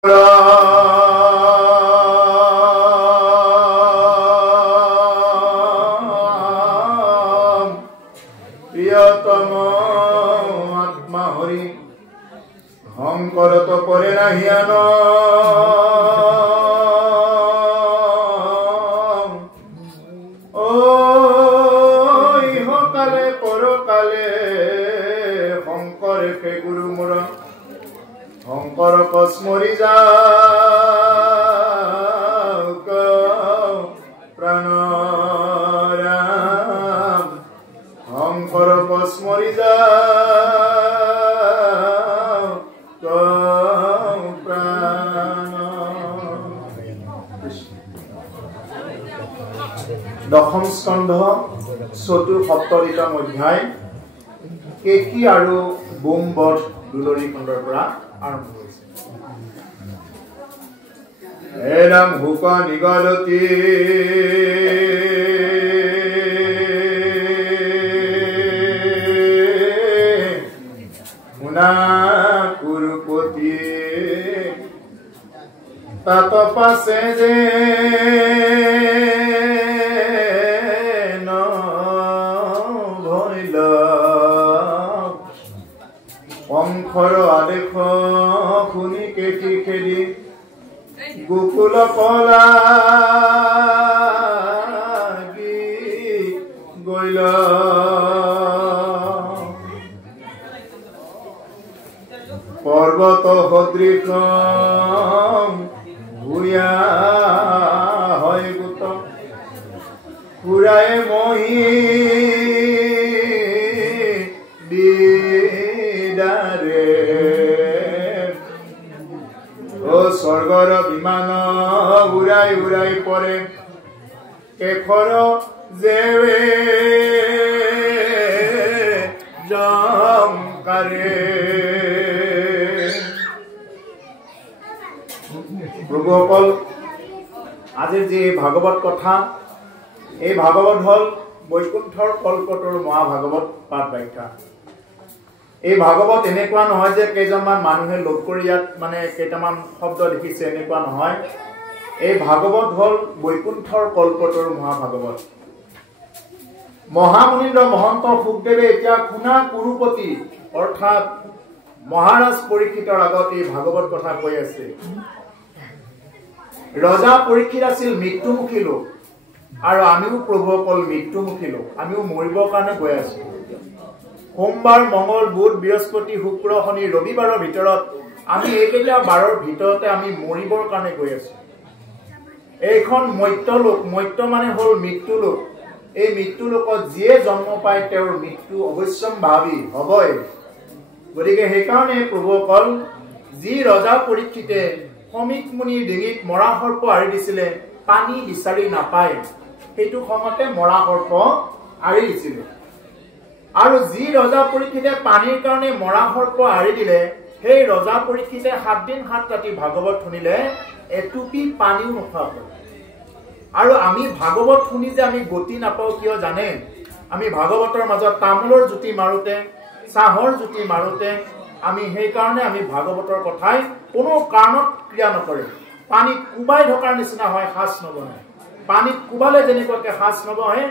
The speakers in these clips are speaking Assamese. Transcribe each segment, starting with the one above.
প্ৰিয়তম আত্মা হৰি হংকৰ তো পৰে নাহিয়ান ও ইহকালে পৰকালে শংকৰে ফে গুৰু মোৰ শংকৰ কস্মৰি যাওক প্ৰাণৰাম শংকৰ কস্মৰি যাওক প্ৰাণ। দশম স্কন্ধ চতুসপ্ততিতম অধ্যায় কেকি আৰু বোমবধ দুলৰী খণ্ডৰ পৰা আৰম্ভ হৈছে। এৰাম হুক নিগলতি শুনা কুৰুপতি তাত পাছে যে শংকৰ আদেশ শুনি কেটি খেদি গোকুল পলাগি গইল পৰ্বত সদৃশ ভূঞা হয় গোট ফুৰাই মহি স্বৰ্গৰ বিমান উৰাই উৰাই পৰে কেশৰ জেৱে জংকাৰে। প্ৰভুসকল, আজিৰ যি ভাগৱত কথা, এই ভাগৱত হল বৈকুণ্ঠৰ কল্পতৰ মহাভাগৱত পাঠ ব্যাখ্যা। এই ভাগৱত এনেকুৱা নহয় যে কেইজনমান মানুহে লোক কৰি ইয়াত মানে কেইটামান শব্দ লিখিছে, এনেকুৱা নহয়। এই ভাগৱত হল বৈকুণ্ঠৰ কল্পতৰ মহাভাগৱত। মহামুনীন্দ্ৰ মহন্ত শুকদেৱে এতিয়া শুনা কুৰুপতি অৰ্থাৎ মহাৰাজ পৰীক্ষিতৰ আগত এই ভাগৱত কথা কৈ আছে। ৰজা পৰীক্ষিত আছিল মৃত্যুমুখী লোক, আৰু আমিও প্ৰভুসকল মৃত্যুমুখী লোক, আমিও মৰিবৰ কাৰণে গৈ আছো। সোমবাৰ, মংগল, বুধ, বৃহস্পতি, শুক্ৰ, শনি, ৰবিবাৰৰ ভিতৰত আমি এইকেইটা বাৰৰ ভিতৰতে আমি মৰিবৰ কাৰণে গৈ আছো। এইখন মৰ্ত্যলোক, মৰ্ত্য মানে হল মৃত্যু লোক। এই মৃত্যু লোকত যিয়ে জন্ম পায় তেওঁৰ মৃত্যু অৱশ্যম্ভাৱী হবই। গতিকে সেইকাৰণে প্ৰভুসকল, যি ৰজা পৰীক্ষিতে সমীক মুনিৰ ডিঙিত মৰা সৰ্প আঁৰি দিছিলে, পানী বিচাৰি নাপায়, সেইটো সময়তে মৰা সৰ্প আঁৰি দিছিলে। আৰু যি ৰজা পৰীক্ষিতে পানীৰ কাৰণে মৰা সৰ্প আঁৰি দিলে, সেই ৰজা পৰীক্ষিতে 7 দিন 7 ৰাতি ভাগৱত শুনিলে এটুপি পানীও নোখোৱা। আৰু আমি ভাগৱত শুনি যে আমি গতি নাপাওঁ কিয় জানে? আমি ভাগৱতৰ মাজত তামোলৰ জুতি মাৰোতে, চাহৰ জুতি মাৰোতে আমি সেইকাৰণে আমি ভাগৱতৰ কথাই কোনো কাৰণত ক্ৰিয়া নকৰে। পানীত কোবাই ঢকাৰ নিচিনা হয়, সাঁচ নবহে। পানীত কোবালে যেনেকুৱাকে সাঁচ নবহে,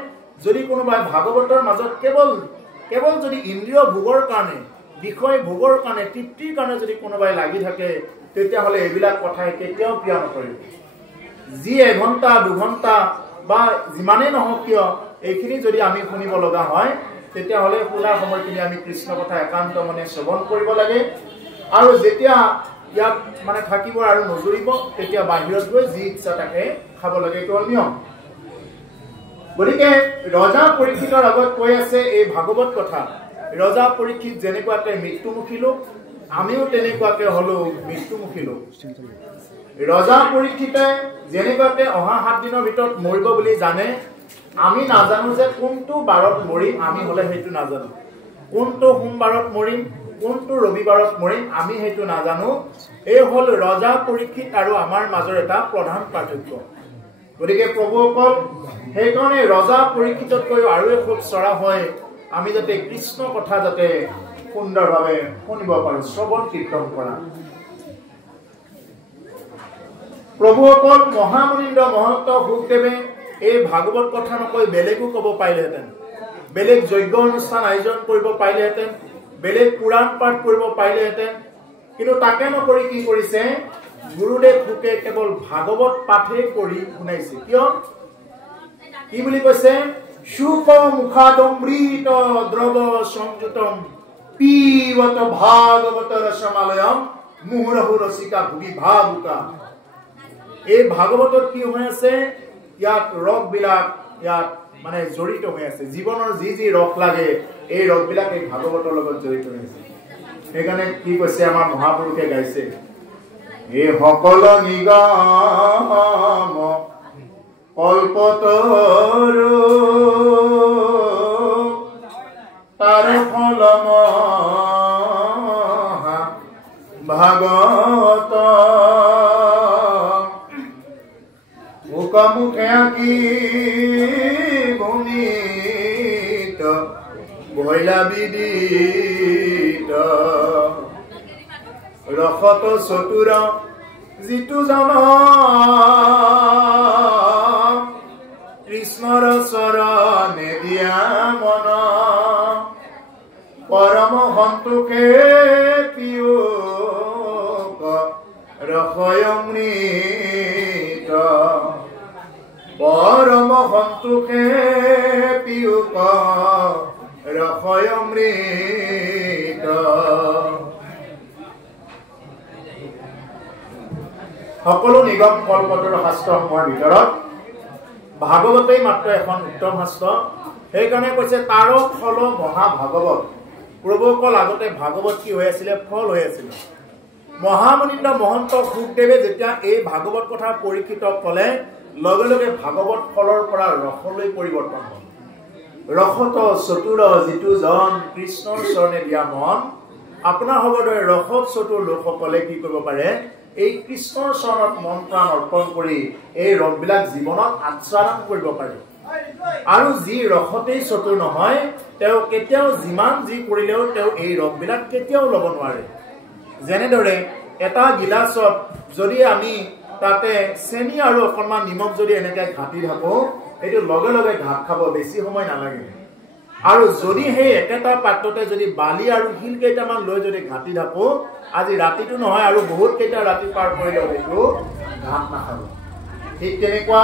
যদি কোনোবাই ভাগৱতৰ মাজত কেৱল যদি ইন্দ্ৰিয় ভোগৰ কাৰণে, বিষয় ভোগৰ কাৰণে, তৃপ্তিৰ কাৰণে যদি কোনোবাই লাগি থাকে, তেতিয়াহ'লে এইবিলাক কথাই কেতিয়াও ক্ৰিয়া নকৰিব। যি 1 ঘণ্টা 2 ঘণ্টা বা যিমানেই নহওক কিয় এইখিনি যদি আমি শুনিব লগা হয়, তেতিয়াহ'লে শুনা সময়খিনি আমি কৃষ্ণ কথা একান্ত মনে শ্ৰৱণ কৰিব লাগে। আৰু যেতিয়া ইয়াত মানে থাকিব আৰু নজৰিব, তেতিয়া বাহিৰত গৈ যি ইচ্ছা তাকে খাব লাগে, এইটো হ'ল নিয়ম। গতিকে ৰজা পৰীক্ষিতৰ আগত কৈ আছে এই ভাগৱত কথা। ৰজা পৰীক্ষিত যেনেকুৱাকে মৃত্যুমুখী লোক, আমিও তেনেকুৱাকে হলো মৃত্যুমুখী লোক। ৰজা পৰীক্ষিতে যেনেকুৱাকে অহা 7 দিনৰ ভিতৰত মৰিব বুলি জানে, আমি নাজানো যে কোনটো বাৰত মৰিম। আমি হলে সেইটো নাজানো, কোনটো সোমবাৰত মৰিম, কোনটো ৰবিবাৰত মৰিম, আমি সেইটো নাজানো। এই হল ৰজা পৰীক্ষিত আৰু আমাৰ মাজৰ এটা প্ৰধান পাৰ্থক্য। গতিকে প্ৰভুসকল, সেইকাৰণে ৰজা পৰীক্ষিততকৈ আৰু খুব চৰা হয় আমি যাতে কৃষ্ণ কথা যাতে সুন্দৰভাৱে শুনিব পাৰো, শ্ৰৱণ কীৰ্তন কৰা। প্ৰভুসকল মহামুনীন্দ্ৰ মহন্ত শুকদেৱে এই ভাগৱত কথা নকৈ বেলেগো ক'ব পাৰিলেহেঁতেন, বেলেগ যজ্ঞ অনুষ্ঠান আয়োজন কৰিব পাৰিলেহেঁতেন, বেলেগ পুৰাণ পাঠ কৰিব পাৰিলেহেঁতেন, কিন্তু তাকে নকৰি কি কৰিছে, গুৰুদেৱ শুকে কেৱল ভাগৱত পাঠে কৰি শুনাইছে। কিয়? কি বুলি কৈছে? শুক মুখাদমৃত দ্ৰৱ সংযুতম পিবত ভাগৱত ৰসমালয়ম মুহুৰহু ৰসিকা ভুগি ভাবুকা। এই ভাগৱতত কি হৈ আছে? ইয়াত ৰস বিলাক ইয়াত মানে জড়িত হৈ আছে। জীৱনৰ যি যি ৰস লাগে এই ৰস বিলাক এই ভাগৱতৰ লগত জড়িত হৈ আছে। সেইকাৰণে কি কৈছে আমাৰ মহাপুৰুষে গাইছে, এই সকল নিগম কল্পতৰু তাৰ ফল ভাগৱত মুখে কি গুণিত ভৈলা বিদিত ৰসত চতুৰ যিটো জন কৃষ্ণৰ চৰণে দিয়া মন পৰম সন্তোষে পিয়ুক ৰসয় অমৃত পৰম সন্তোষে পিয়ুক ৰসয় অমৃত। সকলো নিগম কল্পতৰ শাস্ত্ৰসমূহৰ ভিতৰত ভাগৱতেই মাত্ৰ এখন উত্তম শাস্ত্ৰ। সেইকাৰণে কৈছে তাৰ ফল মহাভাগৱত। প্ৰভুসকল আগতে ভাগৱত কি হৈ আছিলে? ফল হৈ আছিলে। মহামুনীন্দ্ৰ মহন্ত শুকদেৱে যেতিয়া এই ভাগৱত কথা পৰীক্ষিতক ক'লে, লগে লগে ভাগৱত ফলৰ পৰা ৰসলৈ পৰিৱৰ্তন হ'ল। ৰসত চতুৰ যিটো জন কৃষ্ণৰ চৰণে দিয়া মন। আপোনাৰ হ'বৰ দৰে ৰসত চতুৰ লোকসকলে কি কৰিব পাৰে? এই কৃষ্ণৰ চৰণত মন প্ৰাণ অৰ্পণ কৰি এই ৰসবিলাক জীৱনত আস্বাদন কৰিব পাৰে। আৰু যি ৰসতেই চতুৰ নহয়, তেওঁ কেতিয়াও যিমান যি কৰিলেও তেওঁ এই ৰসবিলাক কেতিয়াও ল'ব নোৱাৰে। যেনেদৰে এটা গিলাচত যদি আমি তাতে চেনি আৰু অকণমান নিমখ যদি এনেকে ঘাটি থাকো, এইটো লগে লগে ঘাট খাব, বেছি সময় নালাগে। আৰু যদি সেই একেটা পাত্ৰতে যদি বালি আৰু শিল কেইটামান লৈ যদি ঘাটি থাকো, আজি ৰাতিটো নহয় আৰু বহুত কেইটা ৰাতি পাৰ কৰিলেও এইটো ঘাট নাখাব। ঠিক তেনেকুৱা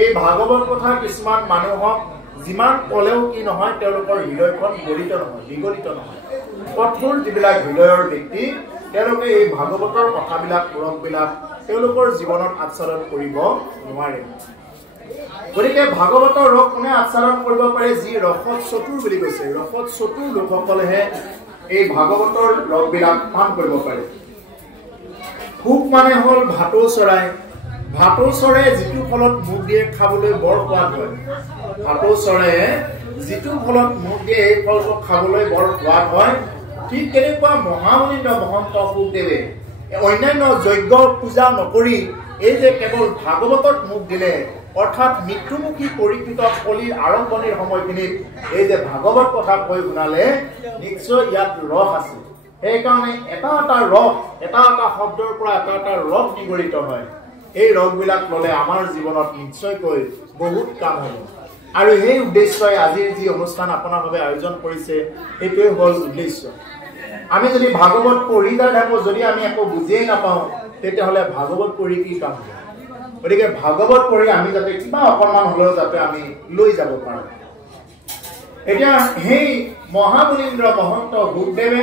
এই ভাগৱত কথা কিছুমান মানুহক যিমান ক'লেও কি নহয়, তেওঁলোকৰ হৃদয়খন গলিত নহয়, বিগলিত নহয়। কঠোৰ যিবিলাক হৃদয়ৰ ব্যক্তি, তেওঁলোকে এই ভাগৱতৰ কথাবিলাক পুৰকবিলাক তেওঁলোকৰ জীৱনত আস্বাদন কৰিব নোৱাৰে। গতিকে ভাগৱতৰ ৰস কোনে আস্বাদন কৰিব পাৰে? যি ৰসত চতুৰ বুলি কৈছে, ৰসত চতুৰ লোকসকলেহে এই ভাগৱতৰ ৰসবিলাক পান কৰিব পাৰে। শুক মানে হ'ল ভাটৌ চৰাই। ভাটৌ চৰায়ে যিটো ফলত মুখ দিয়ে খাবলৈ বৰ সোৱাদ হয়। ভাটৌ চৰায়ে যিটো ফলত মুখ দিয়ে এই ফলটো খাবলৈ বৰ সোৱাদ হয়। ঠিক তেনেকুৱা মহামুনীন্দ্ৰ মহন্ত শুকদেৱে অন্যান্য যজ্ঞ পূজা নকৰি এই যে কেৱল ভাগৱতত মুখ দিলে, অৰ্থাৎ মৃত্যুমুখী পৰীক্ষিত কলিৰ আৰম্ভণিৰ সময়খিনিত এই যে ভাগৱত কথা কৈ শুনালে, নিশ্চয় ইয়াত ৰস আছে। সেইকাৰণে এটা এটা ৰস, এটা এটা শব্দৰ পৰা এটা এটা ৰস নিগৰিত হয়। এই ৰসবিলাক ল'লে আমাৰ জীৱনত নিশ্চয়কৈ বহুত কাম হ'ব। আৰু সেই উদ্দেশ্যই আজিৰ যি অনুষ্ঠান আপোনাৰ বাবে আয়োজন কৰিছে, সেইটোৱে হ'ল উদ্দেশ্য। আমি যদি ভাগৱত পঢ়ি যাই থাকো, যদি আমি একো বুজিয়েই নাপাওঁ, তেতিয়াহ'লে ভাগৱত পঢ়ি কি কাম হ'ব? গতিকে ভাগৱত পঢ়ি আমি যাতে কিবা অকণমান হ'লেও যাতে আমি লৈ যাব পাৰোঁ। এতিয়া সেই মহামুনীন্দ্ৰ মহন্ত শুকদেৱে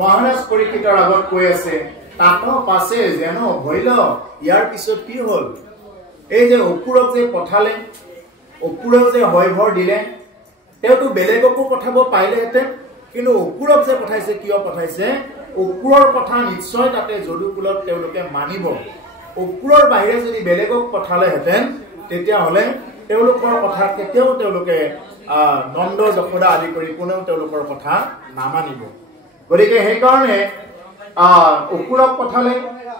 মহাৰাজ পৰীক্ষিতৰ আগত কৈ আছে, তাত পাছে যেন ভৈল। ইয়াৰ পিছত কি হ'ল? এই যে অপুৰক যে পঠালে, অপুৰক যে হয়ভৰ দিলে, তেওঁতো বেলেগকো পঠাব পাৰিলেহেঁতেন, কিন্তু অপুৰক যে পঠাইছে, কিয় পঠাইছে? অপুৰৰ কথা নিশ্চয় তাতে যদুকুলত তেওঁলোকে মানিব। অপুৰৰ বাহিৰে যদি বেলেগক পঠালেহেঁতেন, তেতিয়াহ'লে তেওঁলোকৰ কথা কেতিয়াও তেওঁলোকে নন্দ যশোদা আদি কৰি কোনেও তেওঁলোকৰ কথা নামানিব। গতিকে সেইকাৰণে অপুৰক পঠালে।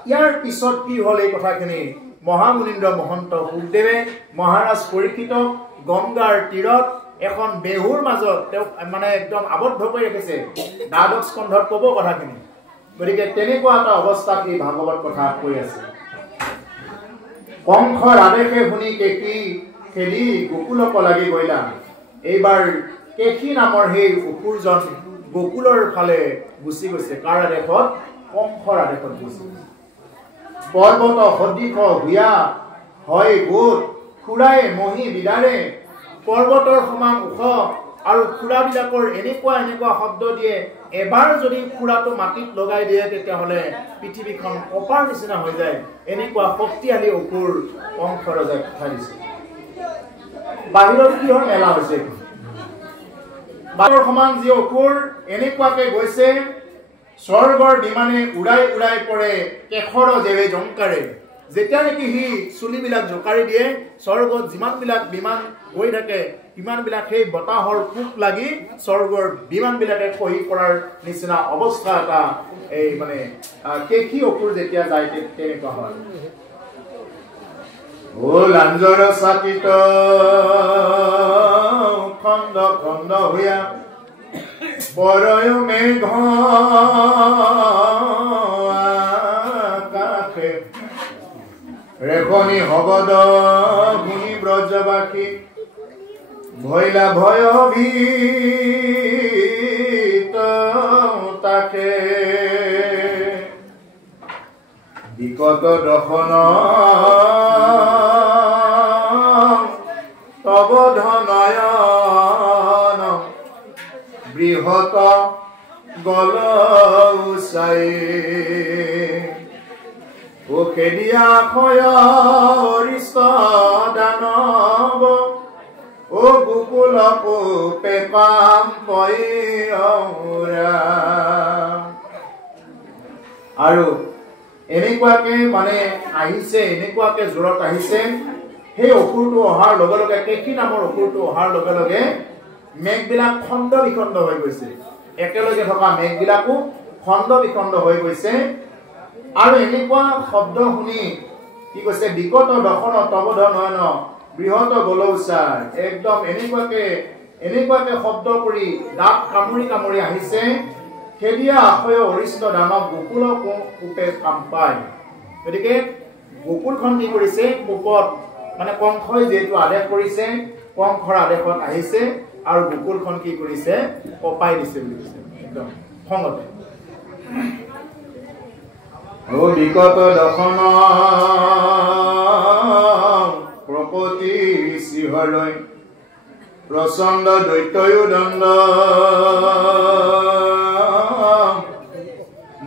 ইয়াৰ পিছত কি হ'ল এই কথাখিনি? মহামুনীন্দ্ৰ মহন্ত শুকদেৱে মহাৰাজ পৰীক্ষিতক গংগাৰ তীৰত এখন বেহুৰ মাজত তেওঁক মানে একদম আবদ্ধ কৰি ৰাখিছে। দ্বাদশ স্কন্ধত ক'ব কথাখিনি। গতিকে তেনেকুৱা এটা অৱস্থাত এই ভাগৱত কথা কৈ আছে। কংসৰ আদেশে শুনি কেশী খেলি গোকুলক লাগি গইলা। এইবাৰ কেশী নামৰ সেই অসুৰজন গোকুলৰ ফালে গুচি গৈছে। কাৰ আদেশত? কংসৰ আদেশত গুচি গৈছে। পৰ্বত সদৃশ ভূঞা হয় গোট, খুৰাই মহি বিদাৰে। পৰ্বতৰ সমান ওখ আৰু খুৰাবিলাকৰ এনেকুৱা শব্দ দিয়ে, এবাৰ যদি খুৰাটো মাটিত লগাই দিয়ে তেতিয়াহ'লে পৃথিৱীখন কপাৰ নিচিনা হৈ যায়। এনেকুৱা শক্তিশালী অসুৰ কংস ৰজাই পঠাই দিছে। বাহিৰত কিহৰ মেলা হৈছে? বাহিৰৰ সমান যি অসুৰ এনেকুৱাকে গৈছে, স্বৰ্গৰ বিমানে উৰাই পৰে কেশৰ জেৱে জংকাৰে। যেতিয়া নেকি সি চুলিবিলাক জোকাৰি দিয়ে, স্বৰ্গত যিমানবিলাক বিমান গৈ থাকে বিমানবিলাক সেই বতাহৰ কোপ লাগি স্বৰ্গৰ বিমানবিলাকে খহি পৰাৰ নিচিনা অৱস্থা এটা এই মানে কেশী অসুৰ যেতিয়া যায় তেনেকুৱা হয়। ও লাঞ্জৰ চাকিত খণ্ড খণ্ড হৈয়া পৰয় মেঘ আকাশে। ৰেখনি হবদ শুনি ব্ৰজবাসী ভৈলা ভয়ভীত তাকে। বিকট দশন তব ধনয়ন বৃহৎ গল উচাই। ও খেদিয়া ক্ষয় অৰিষ্ট দানৱ, ও গোকুল পোপে কাম পৈৰা। আৰু এনেকুৱাকে মানে আহিছে, এনেকুৱাকে জোৰত আহিছে। সেই অসুৰটো অহাৰ লগে লগে, কেশী নামৰ অসুৰটো অহাৰ লগে লগে মেঘবিলাক খণ্ড বিখণ্ড হৈ গৈছে। একেলগে থকা মেঘবিলাকো খণ্ড বিখণ্ড হৈ গৈছে। আৰু এনেকুৱা শব্দ শুনি কি কৈছে? বিকট দশন তবধ নয়ন বৃহৎ গলৌচাৰ। একদম এনেকুৱাকে শব্দ কৰি দাঁত কামুৰি আহিছে। খেদিয়া আশয় অৰিষ্ট দানৱ গোকুল কোপে কাম পায়। গতিকে গোকুলখন কি কৰিছে? কোপত মানে কংসই যিহেতু আদেশ কৰিছে, কংসৰ আদেশত আহিছে আৰু গোকুলখন কি কৰিছে? কপাই দিছে বুলি কৈছে একদম খঙতে। ও বিকট দশন প্ৰকতি শিহৰৈ প্ৰচণ্ড দৈত্যয়ো দণ্ড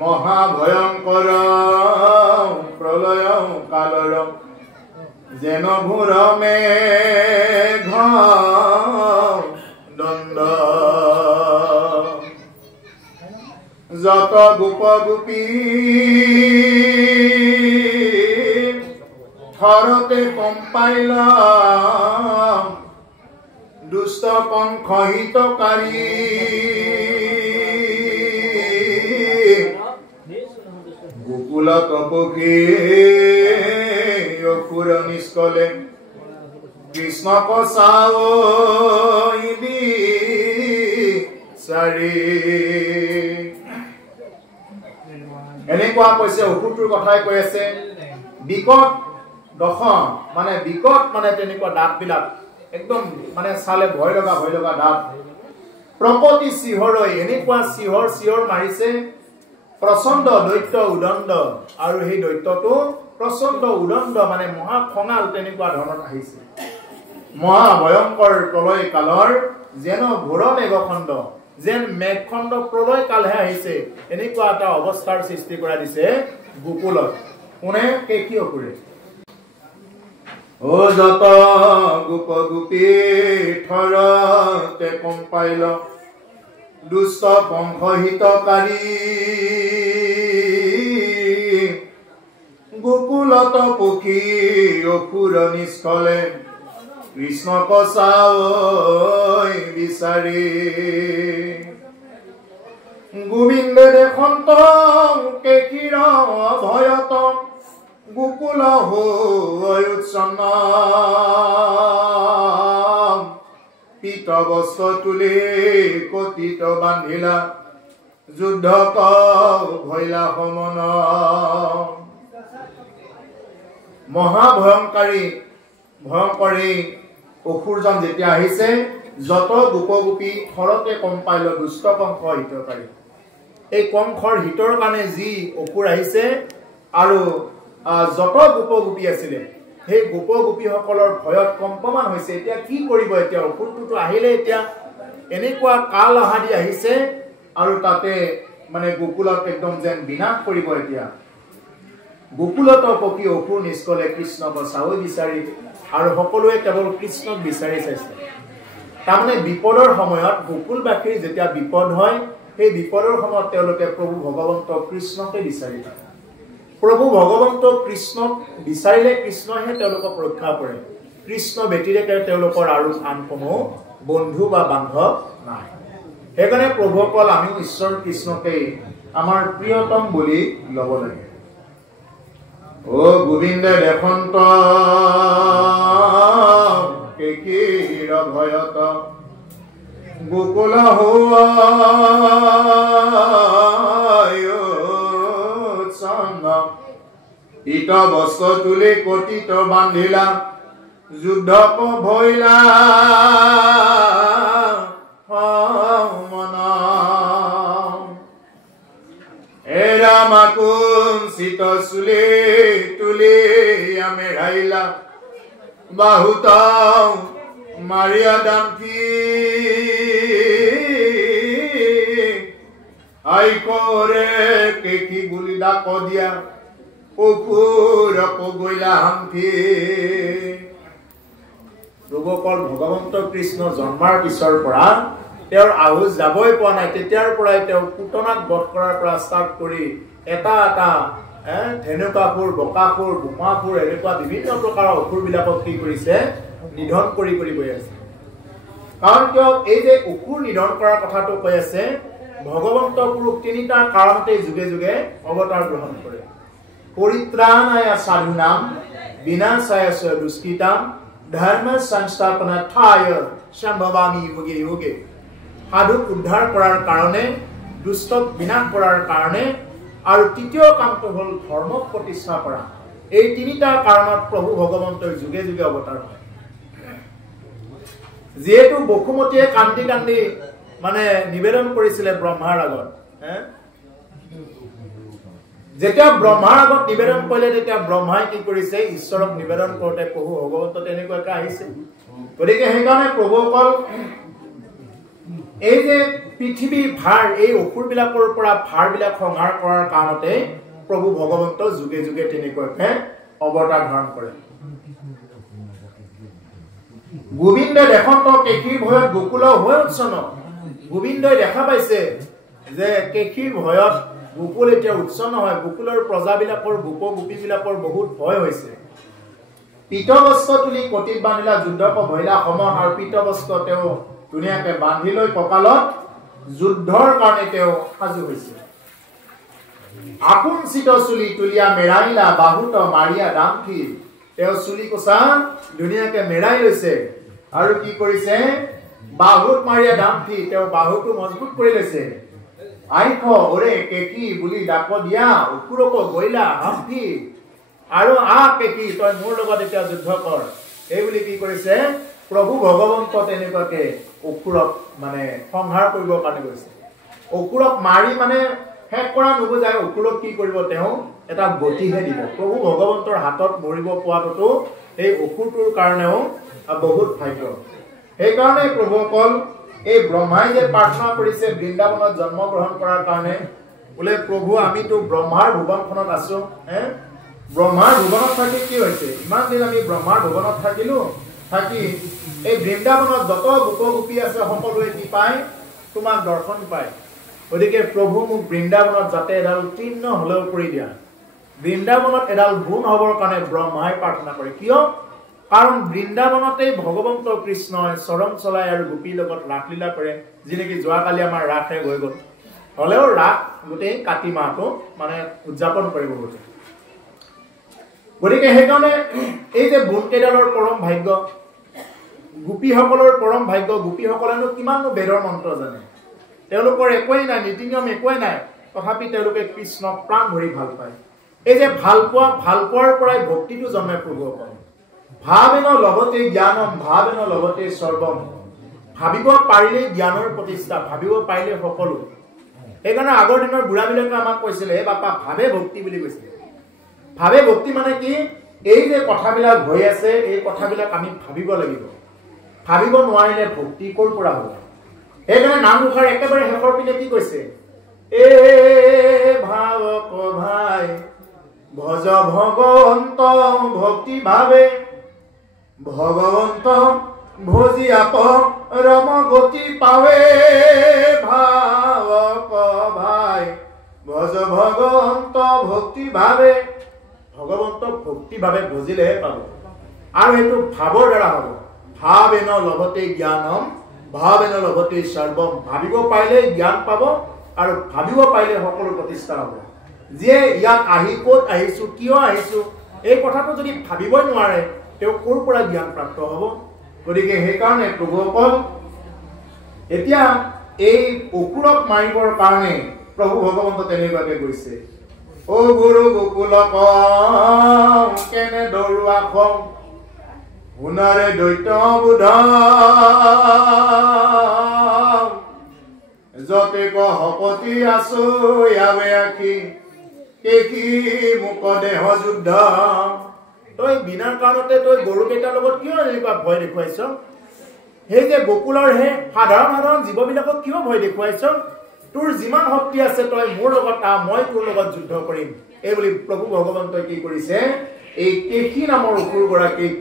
মহাভয়ংকৰ প্ৰলয় কালৰ যেন ঘোৰ মেঘ দণ্ড। যত গোপ গোপী থৰতে কম্পাইলা দুষ্ট কংস হিতকাৰী। গোকুলত পক্ষী অসুৰ নিষ্কলে কৃষ্ণ কচাই বিচাৰি। এনেকুৱা কৈছে, অসুৰটোৰ কথাই কৈ আছে। বিকট দশন মানে বিকট মানে তেনেকুৱা দাঁতবিলাক একদম মানে চালে ভয় লগা দাঁত। প্ৰকতি চিহৰৈ এনেকুৱা চিহৰ মাৰিছে। প্ৰচণ্ড দৈত্য উদণ্ড, আৰু সেই দৈত্যটো প্ৰচণ্ড উদণ্ড মানে মহা খঙাল তেনেকুৱা ধৰণত আহিছে। মহাভয়ংকৰ প্ৰলয় কালৰ যেন ঘোৰ মেঘখণ্ড, যেন মেঘখণ্ড প্ৰলয় কালহে আহিছে। এনেকুৱা এটা অৱস্থাৰ সৃষ্টি কৰা দিছে গোকুলত। কোনে? কেশী অসুৰে। ও যত গোপ গোপী থৰতে কম্পাইল দুষ্ট বংশ হিতকাৰী। গোকুলত পক্ষী অসুৰ নিষ্কলে কৃষ্ণ কচাই বিচাৰি। গোবিন্দ দেখন্ত কেশীৰ ভয়ত গোকুল হৈ উচ্ছন্ন। পীত বস্ত্ৰ তুলি কটিত বান্ধিলা যুদ্ধ ভৈলা সমন। মহাভয়ংকাৰী ভয়ংকৰী অসুৰজন যেতিয়া আহিছে যত গোপগোপী খৰতে কম পাইল দুষ্ট কংস হিতকাৰী এই কংসৰ হিতৰ কাৰণে যি অসুৰ আহিছে আৰু যত গোপগোপী আছিলে সেই গোপগোপীসকলৰ ভয়ত কম্পমান হৈছে এতিয়া কি কৰিব এতিয়া অসুৰটো আহিলে এতিয়া এনেকুৱা কাল আহাদি আহিছে আৰু তাতে মানে গোকুলত একদম যেন বিনাশ কৰিব এতিয়া গোকুলত পকি অসুৰ নিষ্কলে কৃষ্ণক চাই বিচাৰি আৰু সকলোৱে কেৱল কৃষ্ণক বিচাৰি চাইছে তাৰমানে বিপদৰ সময়ত গোকুলবাসীৰ যেতিয়া বিপদ হয় সেই বিপদৰ সময়ত তেওঁলোকে প্ৰভু ভগৱন্ত কৃষ্ণকে বিচাৰি পায় প্ৰভু ভগৱন্ত কৃষ্ণক বিচাৰিলে কৃষ্ণহে তেওঁলোকক ৰক্ষা কৰে কৃষ্ণ ব্যতিৰেকে তেওঁলোকৰ আৰু আন কোনো বন্ধু বা বান্ধৱ নাই সেইকাৰণে প্ৰভুসকল আমি ঈশ্বৰ কৃষ্ণকে আমাৰ প্ৰিয়তম বুলি ল'ব লাগে ও গোবিন্দ দেখন্ত কেকিৰ ভয়ত গোকুল ইট বস্ত্ৰ তুলি কটিত বান্ধিলা যুদ্ধ ভৈলা মাকুঞ্চিত চুলি তুলি মেৰাইলা বাহুত মাৰিয়া দামকি আই কৰে কেকি বুলি ডাক দিয়া অসুৰক গৈলা হামফি প্ৰভুসকল ভগৱন্ত কৃষ্ণ জন্মাৰ পিছৰ পৰা তেওঁৰ আহুজ যাবই পোৱা নাই তেতিয়াৰ পৰাই তেওঁ পুতনাক বধ কৰাৰ পৰা ষ্টাৰ্ট কৰি এটা এটা ধেনুকাসুৰ বকাসুৰ বোমাসুৰ এনেকুৱা বিভিন্ন প্ৰকাৰৰ অসুৰবিলাকক কি কৰিছে নিধন কৰি গৈ আছে কাৰণ কিয় এই যে অসুৰ নিধন কৰাৰ কথাটো কৈ আছে ভগৱন্ত পুৰুষ তিনিটা কাৰণতে যুগে যুগে অৱতাৰ গ্ৰহণ কৰে পৰিত্ৰাণায় সাধুনাম বিনাশায় দুষ্কৃতাম ধৰ্ম সংস্থাপনায় সম্ভৱামি যুগে যুগে সাধুক উদ্ধাৰ কৰাৰ কাৰণে দুষ্টক বিনাশ কৰাৰ কাৰণে আৰু তৃতীয় কামটো হ'ল ধৰ্মক প্ৰতিষ্ঠা কৰা এই তিনিটা কাৰণত প্ৰভু ভগৱন্তৰ যুগে যুগে অৱতাৰ হয় যেহেতু বসুমতীয়ে কান্দি কান্দি মানে নিবেদন কৰিছিলে ব্ৰহ্মাৰ আগত যেতিয়া ব্ৰহ্মাৰ আগত নিবেদন কৰিলে তেতিয়া ব্ৰহ্মাই কি কৰিছে ঈশ্বৰক নিবেদন কৰোতে প্ৰভু ভগৱন্ত তেনেকুৱাকৈ আহিছে গতিকে সেইকাৰণে প্ৰভুসকল এই যে পৃথিৱীৰ ভাৰ এই অসুৰবিলাকৰ পৰা ভাৰবিলাক সংহাৰ কৰাৰ কাৰণতে প্ৰভু ভগৱন্ত যুগে যুগে তেনেকুৱাকৈ অৱতাৰ ধাৰণ কৰে গোবিন্দ দেখন্ত কেশীৰ ভয়ত গোকুল হৈ উৎসন্ন গোবিন্দই দেখা পাইছে যে কেশীৰ ভয়ত গোকুল এতিয়া উৎসন্ন হয় গোকুলৰ প্ৰজাবিলাকৰ গোপগোপীবিলাকৰ বহুত ভয় হৈছে পীতবস্ত্ৰ তুলি কটিত বান্ধিলা যুদ্ধক ভৈলা সমন আৰু পীতবস্ত্ৰ তেওঁ ধুনীয়াকৈ বান্ধি লৈ কঁকালত যুদ্ধৰ কাৰণে তেওঁ সাজু হৈছে আকুঞ্চিত চুলি তুলিয়া মেৰাইলা বাহুত মাৰিয়া দামকি তেওঁ চুলি কোচা ধুনীয়াকৈ মেৰাই লৈছে আৰু কি কৰিছে বাহুত মাৰিয়া দামকি তেওঁ বাহুটো মজবুত কৰি লৈছে আইখ ওৰে কেকি বুলি ডাক দিয়া অসুৰক গৈলা হামকি আৰু কেকি তই মোৰ লগত এতিয়া যুদ্ধ কৰ এই বুলি কি কৰিছে প্ৰভু ভগৱন্ত তেনেকুৱাকে অসুৰক মানে সংহাৰ কৰিবৰ কাৰণে গৈছে অসুৰক মাৰি মানে শেষ কৰা নুবুজায় অসুৰক কি কৰিব তেওঁ এটা গতিহে দিব প্ৰভু ভগৱন্তৰ হাতত মৰিব পোৱাটো এই অসুৰটোৰ কাৰণেও বহুত ভাগ্য সেইকাৰণে প্ৰভুসকল এই ব্ৰহ্মাই যে প্ৰাৰ্থনা কৰিছে বৃন্দাবনত জন্মগ্ৰহণ কৰাৰ কাৰণে বোলে প্ৰভু আমিতো ব্ৰহ্মাৰ ভুৱনখনত আছো ব্ৰহ্মাৰ ভুৱনত থাকি কি হৈছে ইমান দিন আমি ব্ৰহ্মাৰ ভুৱনত থাকিলো থাকি এই বৃন্দাবনত যত গোপগোপী আছে সকলোৱে কি পায় তোমাক দৰ্শন পায় গতিকে প্ৰভু মোক বৃন্দাবনত যাতে এডাল তৃণ হলেও কৰি দিয়া বৃন্দাবনত এডাল গুণ হবৰ কাৰণে ব্ৰহ্মাই প্ৰাৰ্থনা কৰে কিয় কাৰণ বৃন্দাবনতেই ভগৱন্ত কৃষ্ণই চৰণ চলাই আৰু গোপীৰ লগত ৰাসলীলা কৰে যেনেকি যোৱাকালি আমাৰ ৰাসে হৈ গ'ল হলেও ৰাস গোটেই কাতি মাহটো মানে উদযাপন কৰিব গতিকে সেইকাৰণে এই যে গুণ কেইডালৰ পৰম ভাগ্য গোপীসকলৰ পৰম ভাগ্য গোপীসকলেনো কিমাননো বেদৰ মন্ত্ৰ জানে তেওঁলোকৰ একোৱেই নাই নীতি নিয়ম একোৱেই নাই তথাপি তেওঁলোকে কৃষ্ণক প্ৰাণ ভৰি ভাল পায় এই যে ভাল পোৱাৰ পৰাই ভক্তিটো জন্মে প্ৰভুসকল ভাবেন লগতে জ্ঞানম ভাবেন লগতে সৰ্বম ভাবিব পাৰিলে জ্ঞানৰ প্ৰতিষ্ঠা ভাবিব পাৰিলে সকলো সেইকাৰণে আগৰ দিনৰ বুঢ়াবিলাকে আমাক কৈছিলে বাপা ভাবে ভক্তি বুলি কৈছিলে ভাবে ভক্তি মানে কি এই যে কথাবিলাক হৈ আছে এই কথাবিলাক আমি ভাবিব লাগিব ভাবিব নোৱাৰিলে ভক্তি কৰ পৰা হ'ব সেইকাৰণে নামঘোষাৰ একেবাৰে শেষৰ পিনে কি কৈছে এ ভাৱক ভাই ভজ ভগৱন্ত ভক্তি ভাবে ভগৱন্ত ভজি আপ ৰম গতি পাৱে ভাৱক ভাই ভজ ভগৱন্ত ভক্তি ভাবে ভগৱন্ত ভক্তি ভাবে ভজিলেহে পাব আৰু এইটো ভাৱৰ দ্বাৰা হ'ব ভাবেন লগতে জ্ঞানম ভাবেন লগতে সৰ্বম ভাবিব পাৰিলে জ্ঞান পাব আৰু ভাবিব পাৰিলে সকলো প্ৰতিষ্ঠা হ'ব যে ইয়াত আহি ক'ত আহিছো কিয় আহিছো এই কথাটো যদি ভাবিবই নোৱাৰে তেওঁ ক'ৰ পৰা জ্ঞান প্ৰাপ্ত হ'ব গতিকে সেইকাৰণে প্ৰভুসকল এতিয়া এই অসুৰক মাৰিবৰ কাৰণে প্ৰভু ভগৱন্ত তেনেকুৱাকে গৈছে ও গুৰু গোকুলক কেনে দৰুৱা খং শুনাৰে দৈত্য বুধ যতে কপতি আছো ইয়াবে আখি কেকি মুক দেহ যুদ্ধ তই বিনাৰ কাৰণতে তই গৰুকেইটাৰ লগত কিয় এনেকুৱা ভয় দেখুৱাইছ সেই যে গোকুলৰ হে সাধাৰণ জীৱবিলাকক কিয় ভয় দেখুৱাইছ তোৰ যিমান শক্তি আছে তই মোৰ লগত আহ মই তোৰ লগত যুদ্ধ কৰিম এই বুলি প্ৰভু ভগৱন্তই কি কৰিছে এই কেকি নামৰ অসুৰ গৰাকীক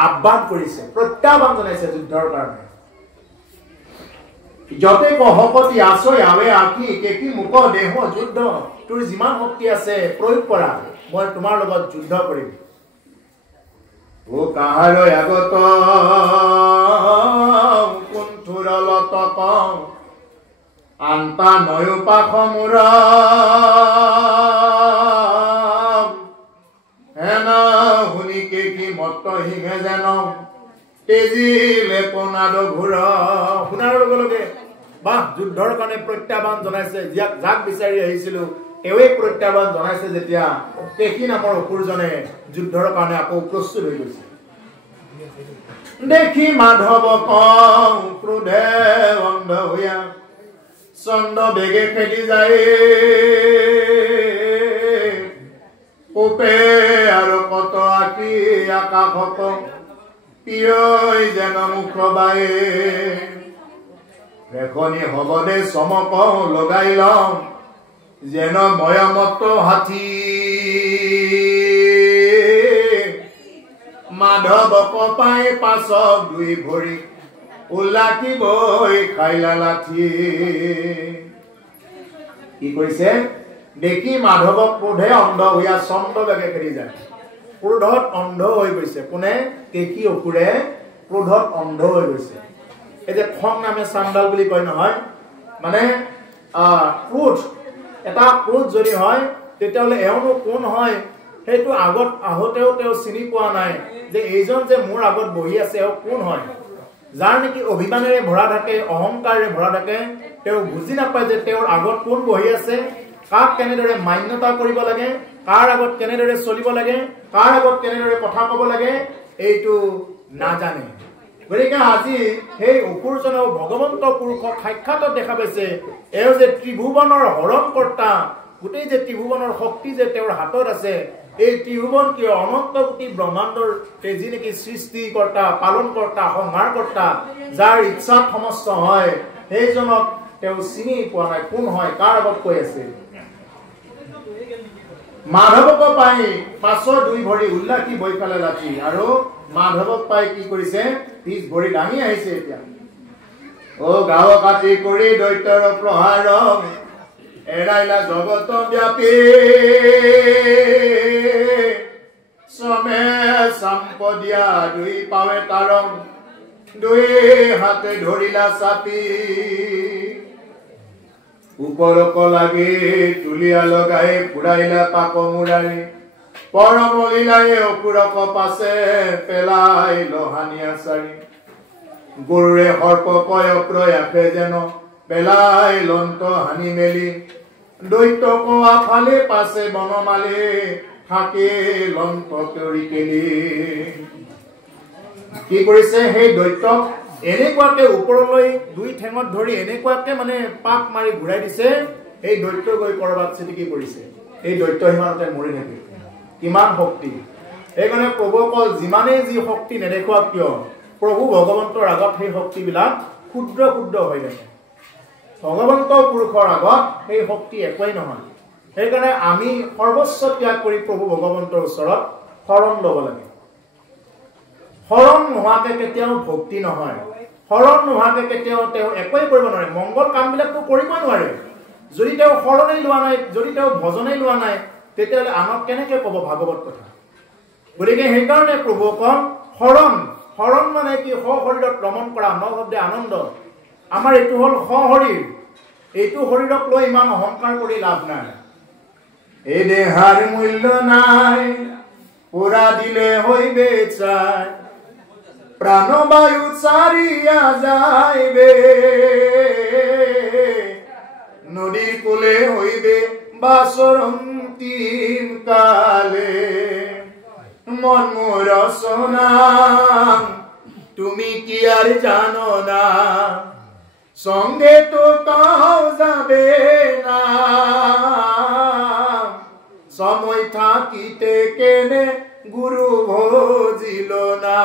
আহ্বান কৰিছে প্ৰত্যাহ্বান জনাইছে যুদ্ধৰ কাৰণে যতে কহপতি আছয় আৱে আখি কেকি মুক দেহ যুদ্ধ তোৰ যিমান শক্তি আছে প্ৰয়োগ কৰা মই তোমাৰ লগত যুদ্ধ কৰিম ও কাহাৰৈ আগত কুণ্ঠুৰ লতক আন্তা নয়ুপাখ মূৰ হেনা শুনি কেকি মত্ত হিঙে যেন তেজিলে পনাদ ঘূৰ শুনাৰ লগে লগে বাহ যুদ্ধৰ কাৰণে প্ৰত্যাহ্বান জনাইছে যাক বিচাৰি আহিছিলো এৱে প্ৰত্যাহ্বান জনাইছে যেতিয়া কেকি নামৰ অসুৰজনে যুদ্ধৰ কাৰণে আকৌ প্ৰস্তুত হৈ গৈছে দেখি মাধৱ ক্ৰোধে অন্ধ হৈয়া চন্দ বেগে খেলি যায় কোপে আৰু কত আঁকি আকাশক পিয়ৈ যেন মুখ বায়ে ৰেখনি হবদে চমক লগাই লম যেন ময়মত হাতী মাধৱ কপাই পাছক দুই ভৰি উলাকিবই খাইলা লাঠি কি কৈছে দেখি মাধৱক ক্ৰোধে অন্ধ হৈয়া চন্দ বেগে খেলি যায় ক্ৰোধত অন্ধ হৈ গৈছে কোনে কেকি অসুৰে ক্ৰোধত অন্ধ হৈ গৈছে এই যে খং নামে চান্দাল বুলি কয় নহয় মানে ক্ৰোধ এটা ক্ৰোধ যদি হয় তেতিয়াহ'লে এওঁনো কোন হয় সেইটো আগত আহোঁতেও তেওঁ চিনি পোৱা নাই যে এইজন যে মোৰ আগত বহি আছে এওঁ কোন হয় যাৰ নেকি অভিমানেৰে ভৰা থাকে অহংকাৰেৰে ভৰা থাকে তেওঁ বুজি নাপায় যে তেওঁৰ আগত কোন বহি আছে কাক কেনেদৰে মান্যতা কৰিব লাগে কাৰ আগত কেনেদৰে চলিব লাগে কাৰ আগত কেনেদৰে কথা ক'ব লাগে এইটো নাজানে গতিকে আজি সেই অসুৰজনেও ভগৱন্ত পুৰুষক সাক্ষাতত দেখা পাইছে এওঁ যে ত্ৰিভুৱনৰ হৰণকৰ্তা গোটেই যে ত্ৰিভুৱনৰ শক্তি যে তেওঁৰ হাতত আছে এই ত্ৰিভুৱন কি অনন্ত কোটি ব্ৰহ্মাণ্ডৰ যি নেকি সৃষ্টিকৰ্তা পালনকৰ্তা সংহাৰকৰ্তা যাৰ ইচ্ছাত সমস্ত হয় সেইজনক তেওঁ চিনি পোৱা নাই কোন হয় কাৰ আগত কৈ আছে মাধৱক পাই পাছৰ দুই ভৰি উল্লাসী বৈফালে লাঠি আৰু মাধৱক পাই কি কৰিছে পিছ ভৰি দাঙি আহিছে এতিয়া ও গাঁও কাটি কৰি দৈত্যৰ প্ৰহাৰ এৰাইলা জগত ব্যাপী শ্ৰমে চাম্পদিয়া দুই পাৱে তাৰং দুই হাতে ধৰিলা চাপি ওপৰক লাগি তুলিয়া লগাই ফুৰাইলা পাক মুৰাৰি পৰমলীলাই অসুৰক পাছে পেলাই লহানিয়া চাৰি গৰুৰে সৰ্প পয় প্ৰয়াসে যেন পেলাই লন্ত হানি মেলি দৈত্য কোৱা ফালে পাছে বনমালে থাকে লন্ত কৰি কেলি কি কৰিছে সেই দৈত্যক এনেকুৱাকে ওপৰলৈ দুই ঠেঙত ধৰি এনেকুৱাকে মানে পাক মাৰি ঘূৰাই দিছে এই দৈত্য গৈ কৰবাত চিটিকি পৰিছে এই দৈত্য হিমানতে মৰি থাকিল কিমান শক্তি এইকাৰণে প্ৰভুসকল যিমানেই যি শক্তি নেদেখুৱা কিয় প্ৰভু ভগৱন্তৰ আগত সেই শক্তিবিলাক ক্ষুদ্ৰ ক্ষুদ্ৰ হৈ থাকে ভগৱন্ত পুৰুষৰ আগত সেই শক্তি একোৱেই নহয় সেইকাৰণে আমি সৰ্বস্ব ত্যাগ কৰি প্ৰভু ভগৱন্তৰ ওচৰত শৰণ ল'ব লাগে শৰণ নোহোৱাকে কেতিয়াও ভক্তি নহয় শৰণ নোহোৱাকে কেতিয়াও তেওঁ একোৱেই কৰিব নোৱাৰে মংগল কামবিলাকতো কৰিবই নোৱাৰে যদি তেওঁ শৰণেই লোৱা নাই যদি তেওঁ ভজনেই লোৱা নাই তেতিয়াহ'লে আনক কেনেকে ক'ব ভাগৱত কথা গতিকে সেইকাৰণে প্ৰভুসকল শৰণ মানে কি সশৰীৰত ৰমণ কৰা নভব্দে আনন্দ আমাৰ এইটো হ'ল সশৰীৰ এইটো শৰীৰক লৈ ইমান অহংকাৰ কৰি লাভ নাই এই দেহাৰ মূল্য নাই পুৰা দিলে হইবে চাই প্রাণবায়ু চারিয়া যাইবে নদীর কোলে হইবে বাসর অন্তিম কালে মন মোর রচনা তুমি কি আর জানো না সঙ্গে তো কাউ যাবে না সময় থাকিতে কেনে গুরু ভজিল না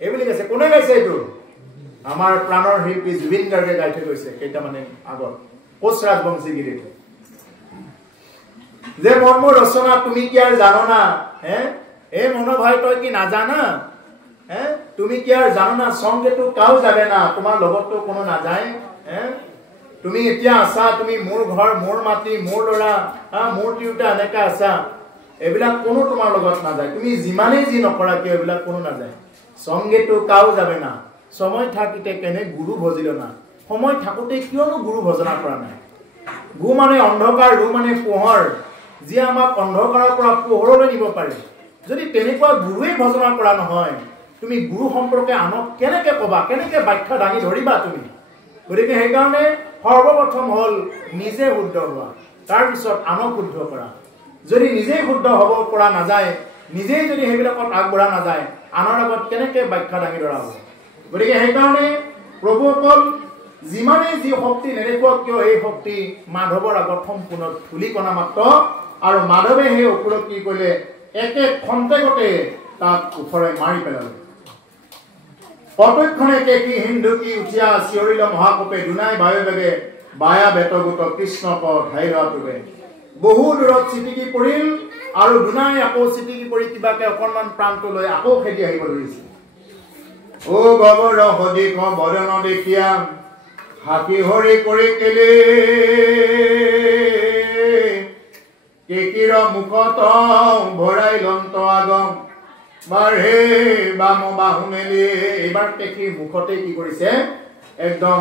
এইবুলি গাইছে কোনে গাইছে এইটো আমাৰ প্ৰাণৰ শিল্পী জুবিন গাৰ্গে গাই থৈ গৈছে কেইটামানে আগত কোচ ৰাজবংশী গীত যে মন মোৰ ৰচনা তুমি কি আর জানো না এই মনো ভাই তই কি নাজানা তুমি কি আর জানো না সঙ্গে তো কাউ যাবে না তোমার লগত তো কোনো না যায় তুমি এতিয়া আছা তুমি মোৰ ঘৰ মোৰ মাটি মোৰ লৰা মোৰ তিউটা এনেকা আছা এবিলাক কোনো তোমাৰ লগত না যায় তুমি যিমানেই যি নকৰা কি এবিলাক কোনো না যায় সঙ্গে তো কাউ যাবে না সময় থাকিতে কেনে গুরু ভজিল না সময় থাকোতে কিয়নো গুরু ভজনা কৰা নাই গু মানে অন্ধকাৰ ৰু মানে পোহৰ যি আমাক অন্ধকাৰৰ পৰা পোহৰলৈ নিব পাৰে যদি তেনেকুৱা গুৰুৱে ভজনা কৰা নহয় তুমি গুৰু সম্পৰ্কে আনক কেনেকে কবা কেনেকে ব্যাখ্যা দাঙি ধৰিবা তুমি গতিকে সেইকাৰণে সৰ্বপ্ৰথম হল নিজে শুদ্ধ হোৱা তাৰ পিছত আনক শুদ্ধ কৰা যদি নিজে শুদ্ধ হ'ব পৰা নাযায় নিজেই যদি সেইবিলাকত আগবঢ়া নাযায় আনৰ আগত কেনেকে ব্যাখ্যা দাঙি ধৰা হ'ব গতিকে সেইকাৰণে প্ৰভুসকল যিমানেই যি শক্তি নেদেখুৱা কিয় এই শক্তি মাধৱৰ আগত সম্পূৰ্ণ ধূলিকণা মাত্ৰ আৰু মাধৱে সেই অসুৰক কি কৰিলে একে খন্তেকতে তাক ওফৰাই মাৰি পেলালে পতক্ষণে কেকি হিন্দুকি উঠিয়া চিঞৰিল মহাকোপে দুনাই বায়ু বেগে বায়া বেতগোট কৃষ্ণ পথ হাইৰাটোৱে বহু দূৰত চিটিকি পৰিল আৰু দুনাই আকৌ চিটিকি পৰি কিবাকে অকণমান প্ৰান্ত লৈ আকৌ খেদি আহিব ধৰিছিল ও গবৰ সদিক বদন দেখিয়া হাকি হৰি কৰি কেলে কেকিৰ মুখত ভৰাই লন্ত আগম বাঢ়ে বাম বাহু মেলি এইবাৰ কেকিৰ মুখতে কি কৰিছে একদম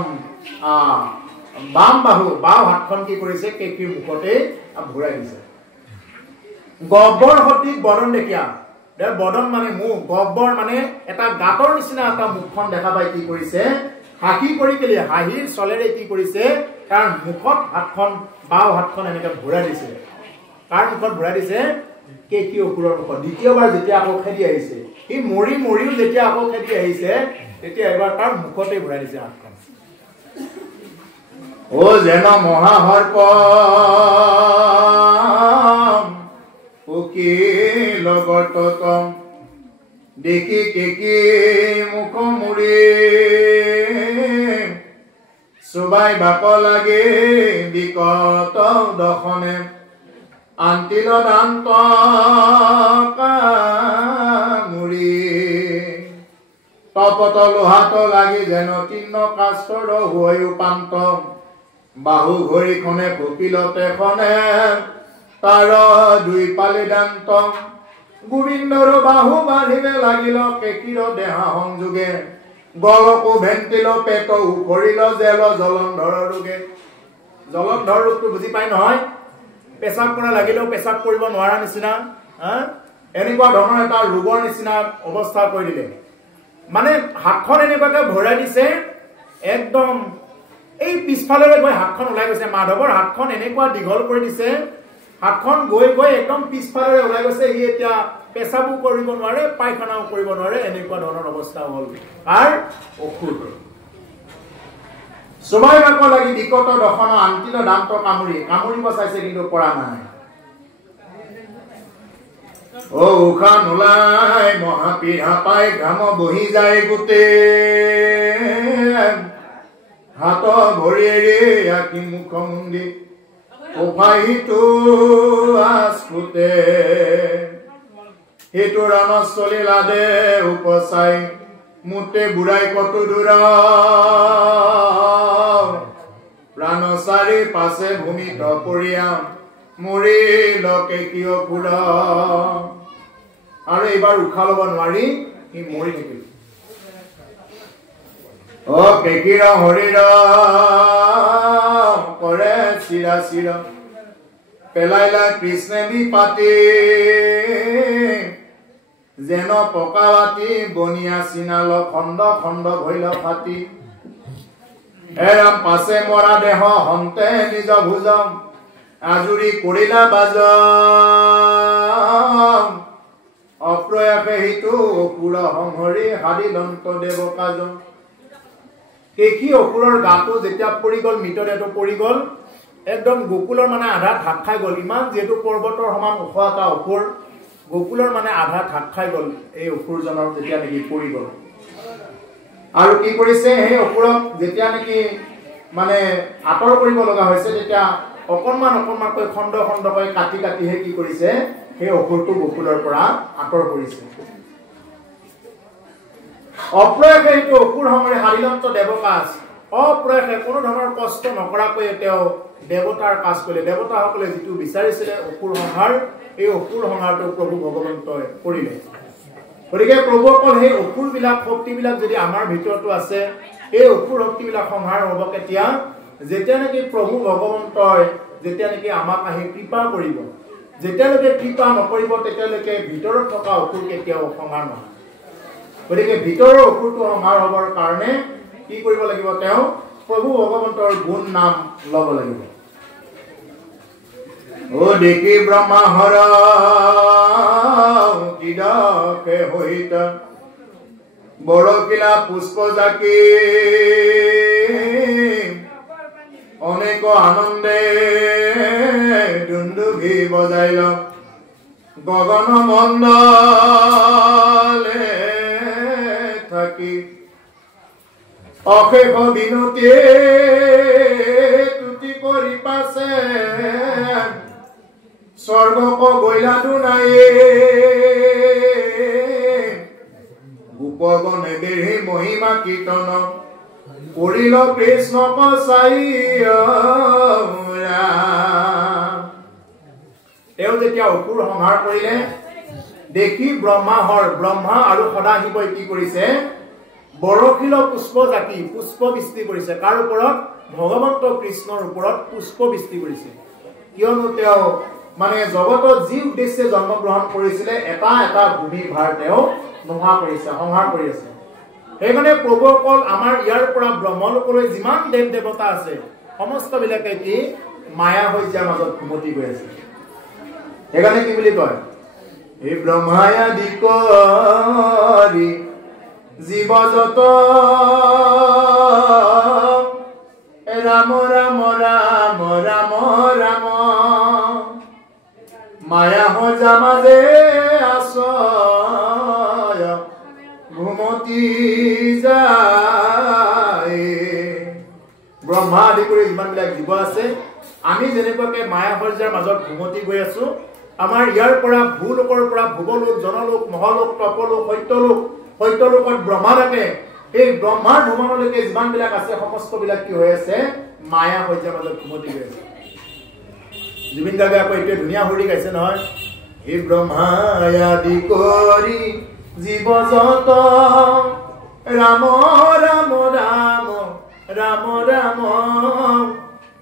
বাম বাহু বাও হাতখন কি কৰিছে কেকিৰ মুখতে ভৰাই দিছে গব্বৰ সদৃশ বদন দেখিয়া বদন মানে মুখ গব্বৰ মানে এটা গাঁতৰ নিচিনা এটা মুখখন দেখা পাই কি কৰিছে হাঁহি কৰি কেলি হাঁহিৰ চলেৰে কি কৰিছে তাৰ মুখত হাতখন বাও হাতখন এনেকে ভৰাই দিছে তাৰ মুখত ভৰাই দিছে কেকি অসুৰৰ মুখত দ্বিতীয়বাৰ যেতিয়া আকৌ খেদি আহিছে সি মৰিও যেতিয়া আকৌ খেদি আহিছে তেতিয়া এবাৰ তাৰ মুখতে ভৰাই দিছে হাতখন ও যেন মহাসৰ্প উকি লগত দেখি কেকি মুখ মুৰি চুবাই বাক লাগে বিকট দশনে আন্তিল দান্ত মুৰি তপত লোহাত লাগি যেন তিন্ন কাষ্টৰ হৈ উপান্ত বাহু ঘড়ীখনে ফুকিলতে খনে তাৰ দুই পালি দান্ত গোবিন্দৰ বাহু বাঢ়িবে লাগিল কেকিৰ দেহা সংযোগে গলকো ভেন্টিল পেট উফৰিল জেল জলন্ধৰ ৰোগে জলন্ধৰ ৰোগটো বুজি পাই নহয় পেচাব কৰা লাগিলেও পেচাব কৰিব নোৱাৰা নিচিনা এনেকুৱা ধৰণৰ এটা ৰোগৰ নিচিনা অৱস্থা কৰি দিলে মানে হাতখন এনেকুৱাকে ভৰাই দিছে একদম এই পিছফালেৰে গৈ হাতখন ওলাই গৈছে মাধৱৰ হাতখন এনেকুৱা দীঘল কৰি দিছে হাতখন গৈ গৈ একদম পিছফালেৰে ওলাই গৈছে সি এতিয়া পেচাবো কৰিব নোৱাৰে পায়খানাও কৰিব নোৱাৰে এনেকুৱা ধৰণৰ অৱস্থা হ'ল আৰু অসুৰ সবাই মাক লাগি বিকট দখন আন্তিল দান্ত কামুৰিব চাইছে কিন্তু পৰা নাই ও উখা নোলাই মহাপীড়া পাই ঘাম বহি যায় গোটে হাত ভৰিৰে আকি মুখ মুন্দি উপায়িতো আস্ফুতে সেইটো ৰণস্থলী লাদে উপচাই মুতে বুঢ়াই কতো দূৰ প্ৰাণ চাৰি পাছে ভূমিত পৰিয়া মৰি লকে কিয় ফুৰ আৰু এইবাৰ উশাহ ল'ব নোৱাৰি সি মৰি থাকিল ও কেকিৰ হৰিৰ কৰে চিৰা চিৰা পেলাইলা কৃষ্ণে বিপাতি যেন পকাৱাতি বনিয়া চিনাল খণ্ড খণ্ড ভৈল ফাটি এৰাম পাছে মৰা দেহ হন্তে নিজ ভুজম আজুৰি কৰিলা বাজ অপ্ৰয়াসে হিতু অসুৰ সংহৰি হাদিলন্ত দেৱ কাজ কেকি অসুৰৰ গাটো যেতিয়া পৰি গ'ল মৃতদেহটো পৰি গ'ল একদম গোকুলৰ মানে আধা ঢাক খাই গ'ল ইমান যেহেতু পৰ্বতৰ সমান ওখ এটা অসুৰ গোকুলৰ মানে আধা ঢাক খাই গ'ল এই অসুৰজনৰ যেতিয়া নেকি পৰি গ'ল আৰু কি কৰিছে সেই অসুৰক যেতিয়া নেকি মানে আঁতৰ কৰিব লগা হৈছে তেতিয়া অকণমানকৈ খণ্ড খণ্ডকৈ কাটি কাটিহে কি কৰিছে সেই অসুৰটো গোকুলৰ পৰা আঁতৰ কৰিছে অপ্ৰয়াসে এইটো অসুৰ সংহৰি হাদিলন্ত দেৱকাজ অপ্ৰয়াসে কোনো ধৰণৰ কষ্ট নকৰাকৈ তেওঁ দেৱতাৰ কাজ কৰিলে দেৱতাসকলে যিটো বিচাৰিছিলে অসুৰ সংহাৰ এই অসুৰ সংহাৰটো প্ৰভু ভগৱন্তই কৰিলে গতিকে প্ৰভু অকল সেই অসুৰবিলাক শক্তিবিলাক যদি আমাৰ ভিতৰতো আছে এই অসুৰ শক্তিবিলাক সংহাৰ হ'ব কেতিয়া যেতিয়া নেকি প্ৰভু ভগৱন্তই যেতিয়া নেকি আমাক আহি কৃপা কৰিব যেতিয়ালৈকে কৃপা নকৰিব তেতিয়ালৈকে ভিতৰত থকা অসুৰ কেতিয়াও সংহাৰ নহয় গতিকে ভিতৰৰ অসুৰটো সংহাৰ হ'বৰ কাৰণে কি কৰিব লাগিব তেওঁ প্ৰভু ভগৱন্তৰ গুণ নাম ল'ব লাগিব ও দেখি ব্ৰহ্মা হৰ কিডকে হৈত বৰকিলা পুষ্প জাকি অনেক আনন্দে দুন্দুভি বজাইল গগন মণ্ডলে থাকি অশেষ বিনতি তুতি কৰি পাছে স্বৰ্গক গৈলাটো নাই গোপগণে বেঢ়ি মহিমা কীৰ্তন কৰিল কৃষ্ণ পচাই তেওঁ যেতিয়া অসুৰ সংহাৰ কৰিলে দেখি ব্ৰহ্মা আৰু সদাশিৱই কি কৰিছে বৰশিল পুষ্প জাকি পুষ্প বৃষ্টি কৰিছে কাৰ ওপৰত ভগৱন্ত কৃষ্ণৰ ওপৰত পুষ্প বৃষ্টি কৰিছে কিয়নো তেওঁ মানে জগতত যি উদ্দেশ্যে জন্মগ্ৰহণ কৰিছিলে এটা এটা ভূমি ভাৰ তেওঁ নোহোৱা কৰিছে সংহাৰ কৰি আছে সেইকাৰণে প্ৰভুসকল আমাৰ ইয়াৰ পৰা ব্ৰহ্মলোকলৈ যিমান দেৱ দেৱতা আছে সমস্ত বিলাকে কি মায়া শয্যাৰ মাজত ঘুমতি গৈ আছে সেইকাৰণে কি বুলি কয় এই ব্ৰহ্মায়া দিকৰি জীৱ যত ৰাম ৰাম ৰাম ৰাম ৰাম মায়া সজা মাজে আশ্ৰয় ঘুমতি যায় ব্ৰহ্মা আদি কৰি যিমানবিলাক জীৱ আছে আমি যেনেকুৱাকে মায়া সজ্জাৰ মাজত ঘুমতি গৈ আছো আমাৰ ইয়াৰ পৰা ভূলোকৰ পৰা ভুৱলোক জনলোক মহালোক তপলোক সত্যলোকত ব্ৰহ্মা থাকে এই ব্ৰহ্মাৰ ভ্ৰমণলৈকে যিমানবিলাক আছে সমস্তবিলাক কি হৈ আছে মায়া সজ্জাৰ মাজত ঘুমতি গৈ আছে জুবিন গাৰ্গে আকৌ এইটোৱে ধুনীয়া সুৰি গাইছে নহয় হে ব্ৰহ্মাই আদি কৰি জীৱ যত ৰাম ৰাম ৰাম ৰাম ৰাম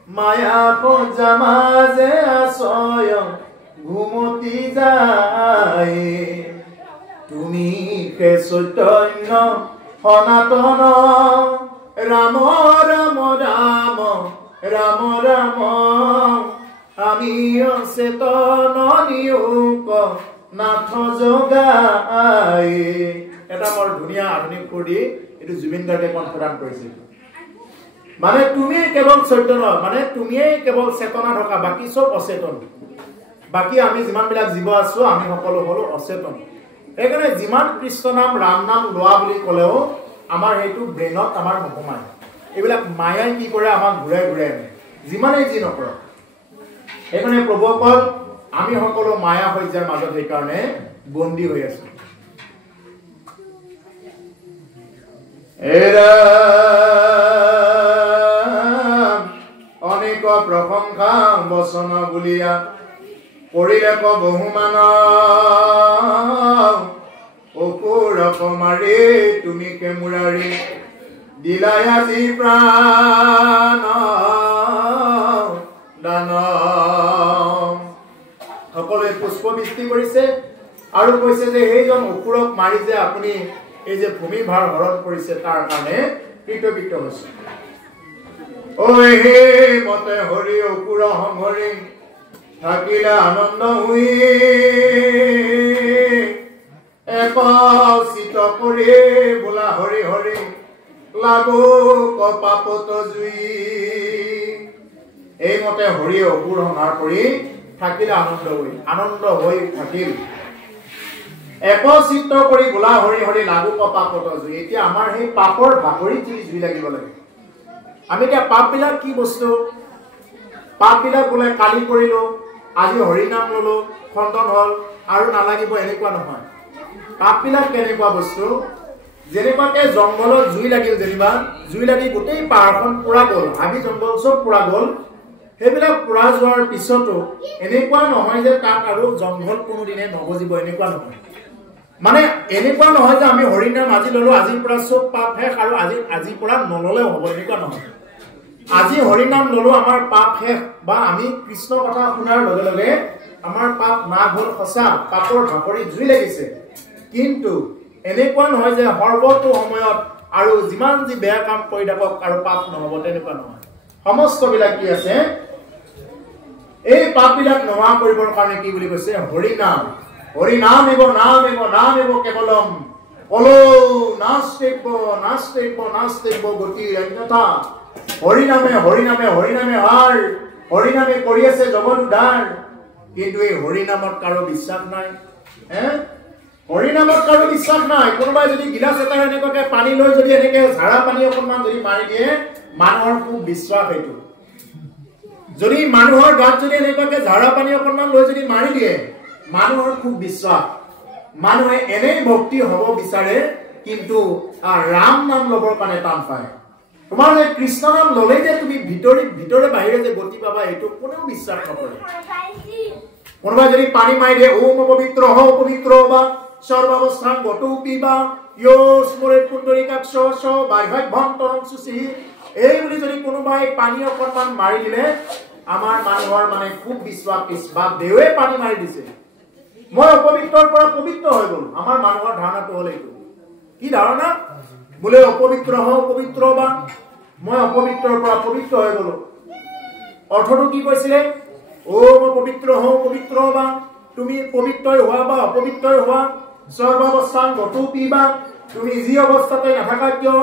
মায়া সজ্জা মাজে আশ্ৰয় ঘুমতি যায় তুমি হে চৈতন্য সনাতন ৰাম ৰাম ৰাম ৰাম ৰাম আমি অচেতন নিয়োগ নাথ জগাই। এটা বৰ ধুনীয়া আধুনিক কৰি এইটো জুবিন গাৰ্গে কণ্ঠদান কৰিছিল। মানে তুমি কেৱল চৈতন্য, মানে তুমিয়েই কেৱল চেতনা থকা, বাকী চব অচেতন। বাকী আমি যিমানবিলাক জীৱ আছো আমি সকলো হলো অচেতন। সেইকাৰণে যিমান কৃষ্ণ নাম ৰাম নাম লোৱা বুলি ক'লেও আমাৰ সেইটো ব্ৰেইনত আমাৰ নোসোমায়। এইবিলাক মায়াই কি কৰে আমাক ঘূৰাই ঘূৰাই আনে যিমানেই যি নকৰক। সেইকাৰণে প্ৰভুসকল আমি সকলো মায়া সজ্জাৰ মাজত সেইকাৰণে বন্দী হৈ আছো। অনেক প্ৰশংসা বচন বুলিয়া কৰিলে বহুমান অসুৰ মাৰি তুমি কেমুৰাৰী দিলাই আজি প্ৰাণ দান। সকলোৱে পুষ্পবৃষ্টি কৰিছে আৰু কৈছে যে সেইজন অসুৰক মাৰি যে আপুনি এই যে ভূমি ভাৰ হৰণ কৰিছে তাৰ কাৰণে কৃতকৃত্য হৈছে। ঐ হে মতে হৰি অসুৰ সংহৰি থাকিলে আনন্দ হৈ একচিত কৰি বোলা হৰি হৰি লাগো পাপত জুই। এইমতে হৰি অসুৰ সংহাৰ কৰি থাকিলে আনন্দ হৈ থাকিল একচিত কৰি বোলা হৰি হৰি লাগো পাপত জুই। এতিয়া আমাৰ সেই পাপৰ ভাগৰি জুই লাগিব লাগে। আমি এতিয়া পাপবিলাক কি বস্তু? পাপবিলাক বোলে কালি কৰিলো, আজি হৰি নাম ললো, খণ্ডন হল আৰু নালাগিব, এনেকুৱা নহয়। পাপবিলাক কেনেকুৱা বস্তু? যেনেকুৱাকে জংঘলত জুই লাগিল, যেনিবা জুই লাগি গোটেই পাহাৰখন পুৰা গ'ল, হাবি জংঘল চব পুৰা গ'ল। সেইবিলাক পুৰা যোৱাৰ পিছতো এনেকুৱা নহয় যে তাত আৰু জংঘল কোনোদিনে নগজিব, এনেকুৱা নহয়। মানে এনেকুৱা নহয় যে আমি হৰি নাম আজি ললো, আজিৰ পৰা চব পাপ শেষ আৰু আজিৰ পৰা নললেও হ'ব, এনেকুৱা নহয়। আজি হৰি নাম ললো, আমাৰ পাপ শেষ, বা আমি কৃষ্ণ কথা শুনাৰ লগে লগে আমাৰ পাপ না হ'ল সঁচা, পাপৰ ভাগৰি জুই লাগিছে। কিন্তু এনেকুৱা নহয় যে সৰ্বতো সময়ত আৰু যিমান যি বেয়া কাম কৰি থাকক আৰু পাপ নহব, তেনেকুৱা নহয়। সমস্ত বিলাক কি আছে? এই পাপ বিলাক নোহোৱা কৰিবৰ কাৰণে কি বুলি কৈছে? হৰি নাম। হৰি নাম এব নাম এব নাম এব কেৱলম কলো নাস্তেব্য নাস্তেব্য নাস্তেব্য গতি অন্যথা। হৰি নামে হৰি নামে হৰি নামে হাৰ, হৰি নামে কৰি আছে জগত উদ্ধাৰ। কিন্তু এই হৰি নামত কাৰো বিশ্বাস নাই। হৰি নামত কাৰো বিশ্বাস নাই। কোনোবাই যদি গিলাচ এটা এনেকুৱাকে পানী লৈ যদি এনেকে ঝাৰা পানী অকণমান যদি মাৰি দিয়ে, মানুহৰ খুব বিশ্বাস সেইটো। যদি মানুহৰ গাত যদি এনেকুৱাকে ঝাৰা পানী অকণমান লৈ যদি মাৰি দিয়ে, মানুহৰ খুব বিশ্বাস। মানুহে এনেই ভক্তি হব বিচাৰে, কিন্তু ৰাম নাম লবৰ কাৰণে টান পায়। তোমাৰ যে কৃষ্ণ নাম ললেই যে তুমি ভিতৰে বাহিৰে যে গতি পাবা, এইটো কোনেও বিশ্বাস নকৰে। কোনোবাই যদি পানী মাৰি দিয়ে, ওম অপবিত্ৰ হ পবিত্ৰ বা সৰ্বাৱস্থান গতৌ পিবা ইয় স্মৰে পুণ্ডৰীকাক্ষ স বাহ্যভ্যন্তৰং সুচি, এই বুলি যদি কোনোবাই পানী অকণমান মাৰি দিলে, আমাৰ মানুহৰ মানে খুব বিশ্বাস, বা দেৱে পানী মাৰি দিছে, মই অপবিত্ৰৰ পৰা পবিত্ৰ হৈ গলো। আমাৰ মানুহৰ ধাৰণাটো হল এইটো। কি ধাৰণা? বোলে অপবিত্ৰ হ পবিত্ৰ বা, মই অপবিত্ৰৰ পৰা পবিত্ৰ হৈ গলো। অৰ্থটো কি কৈছিলে? ওম পবিত্ৰ হ পবিত্ৰ বা, তুমি পবিত্ৰই হোৱা বা অপবিত্ৰই হোৱা, সৰ্বাৱস্থান গতৌ পিবা, তুমি যি অৱস্থাতে নাথাকা কিয়,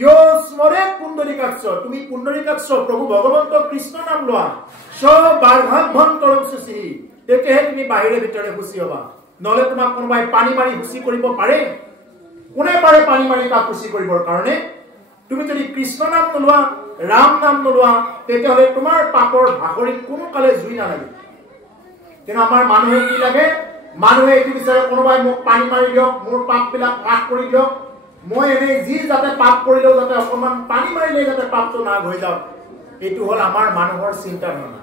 ইয় স্মৰে পুণ্ডৰীকাক্ষ, তুমি পুণ্ডৰীকাক্ষ প্ৰভু ভগৱন্ত কৃষ্ণ নাম লোৱা, স বাহ্যভ্যন্তৰং সুচি, তেতিয়াহে তুমি বাহিৰে ভিতৰে সুচি হবা। নহলে তোমাক কোনোবাই পানী মাৰি সুচি কৰিব পাৰে? কোনে পাৰে পানী মাৰি তাক সুচি কৰিবৰ কাৰণে? তুমি যদি কৃষ্ণ নাম নোলোৱা, ৰাম নাম নোলোৱা, তেতিয়াহলে তোমাৰ পাপৰ ভাগৰিত কোনো কালে জুই নালাগে। কিন্তু আমাৰ মানুহে কি লাগে? মানুহে এইটো বিচাৰে, কোনোবাই মোক পানী মাৰি দিয়ক, মোৰ পাপ বিলাক মাফ কৰি দিয়ক, মই এনেই যি যাতে পাপ কৰিলেও যাতে অকণমান পানী মাৰিলে যাতে পাপটো নাগ হৈ যাওক। এইটো হল আমাৰ মানুহৰ চিন্তাধাৰণা।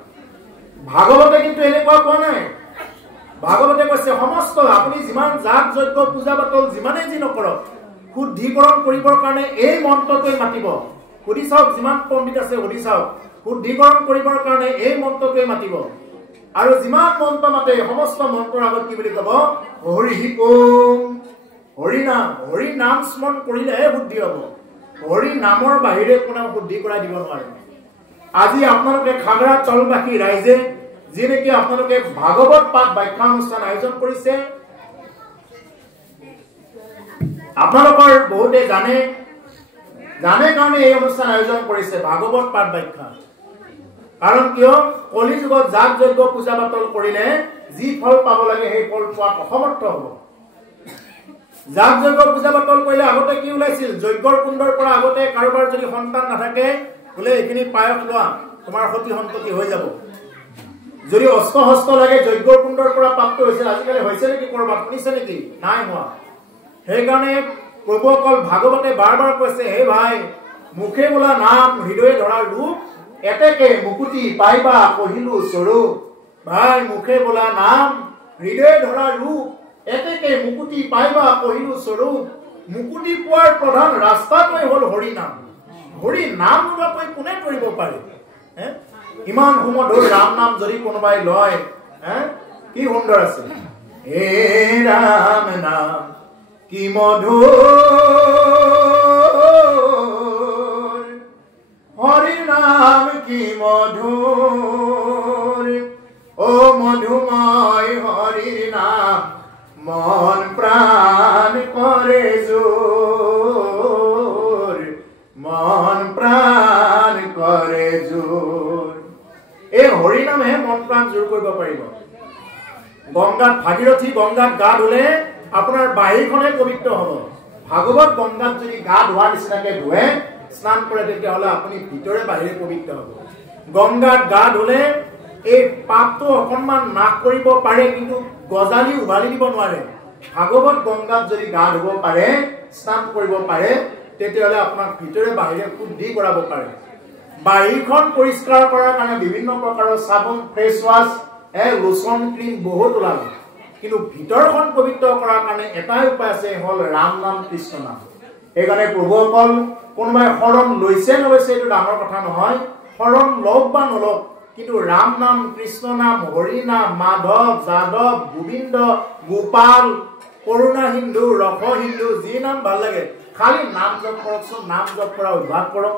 ভাগৱতে কিন্তু এনেকুৱা কোৱা নাই। ভাগৱতে কৈছে সমস্ত আপুনি যিমান যাগ যজ্ঞ পূজা পাতল যিমানেই যি নকৰক, শুদ্ধিকৰণ কৰিবৰ কাৰণে এই মন্ত্ৰটোৱে মাতিব। সুধি চাওক, যিমান পণ্ডিত আছে সুধি চাওক, শুদ্ধিকৰণ কৰিবৰ কাৰণে এই মন্ত্ৰটোৱে মাতিব। আৰু যিমান মন্ত্ৰ মাতে, সমস্ত মন্ত্ৰৰ আগত কি বুলি কব? হৰি ওম। হৰি নাম, হৰি নাম স্মৰণ কৰিলেহে শুদ্ধি হব। হৰি নামৰ বাহিৰে কোনেও শুদ্ধি কৰাই দিব নোৱাৰে। আজি আপোনালোকে খাগৰা তলবাসী ৰাইজে যি নেকি আপোনালোকে ভাগৱত পাঠ ব্যাখ্যা অনুষ্ঠান আয়োজন কৰিছে, আপোনালোকৰ বহুতে জানে কাৰণে এই অনুষ্ঠান আয়োজন কৰিছে ভাগৱত পাঠ ব্যাখ্যা। কাৰণ কিয় কলি যুগত যাগ যজ্ঞ পূজা পাতল কৰিলে যি ফল পাব লাগে সেই ফল পোৱাত অসমৰ্থ হ'ব। যাগ যজ্ঞ পূজা পাতল কৰিলে আগতে কি ওলাইছিল, যজ্ঞৰ কুণ্ডৰ পৰা আগতে কাৰোবাৰ যদি সন্তান নাথাকে বোলে এইখিনি পায়স লোৱা, তোমাৰ সতি সন্ততি হৈ যাব। যদি অস্ত্ৰ হস্ত লাগে যজ্ঞৰ কুণ্ডৰ পৰা প্ৰাপ্ত হৈছিল। আজিকালি হৈছে নেকি কৰবাত, শুনিছে নেকি? নাই হোৱা। সেইকাৰণে প্ৰভুসকল ভাগৱতে বাৰ বাৰ কৈছে, হে ভাই মুখে বোলা নাম হৃদয়ে ধৰা ৰূপ, এতেকে মুকুতি পাইবা কহিলো স্বৰূপ। ভাই মুখে বোলা নাম হৃদয়ে ধৰা ৰূপ, এতেকে মুকুতি পাইবা কহিলো স্বৰূপ। মুকুতি পোৱাৰ প্ৰধান ৰাস্তাটোৱে হ'ল হৰি নাম। হৰি নাম নোলোৱাকৈ কোনে কৰিব পাৰে? ইমান সুমধুৰ ৰাম নাম যদি কোনোবাই লয়, কি সুন্দৰ আছে। হে ৰাম নাম কি মধুৰ, হৰি নাম কি মধুৰ, ও মধুময় হৰিৰ নাম মন প্ৰাণ কৰে জোৰ, মন প্ৰাণ কৰে জোৰ। এই হৰি নামে মন প্ৰাণ জোৰ কৰিব পাৰিব। গংগাত ভাগীৰথী গংগাত গা ধুলে আপোনাৰ বাহিৰখনে পবিত্ৰ হ'ব। ভাগৱত গংগাত যদি গা ধোৱাৰ নিচিনাকে ধুৱে, স্নান কৰে, তেতিয়াহ'লে আপুনি ভিতৰে বাহিৰে পবিত্ৰ হ'ব। গংগাত গা ধুলে এই পাপটো অকণমান নাশ কৰিব পাৰে, কিন্তু গজালি উভালি দিব নোৱাৰে। ভাগৱত গংগাত যদি গা ধুব পাৰে, স্নান কৰিব পাৰে, তেতিয়াহ'লে আপোনাক ভিতৰে বাহিৰে শুদ্ধি কৰাব পাৰে। বাহিৰখন পৰিষ্কাৰ কৰাৰ কাৰণে বিভিন্ন প্ৰকাৰৰ চাবোন, ফেচ ৱাছ, লোচন, ক্ৰীম বহুত ওলালে, কিন্তু ভিতৰখন পবিত্ৰ কৰাৰ কাৰণে এটাই উপায় আছে, হ'ল ৰাম নাম কৃষ্ণ নাম। সেইকাৰণে প্ৰভুসকল কোনোবাই শৰণ লৈছে নলৈছে এইটো ডাঙৰ কথা নহয়, শৰণ লওক বা নলওক, কিন্তু ৰাম নাম কৃষ্ণ নাম হৰি নাম মাধৱ যাদৱ গোবিন্দ গোপাল কৰুণা হিন্দু ৰস হিন্দু যি নাম ভাল লাগে খালি নাম জপ কৰকচোন। নাম জপ কৰা অভ্যাস কৰক।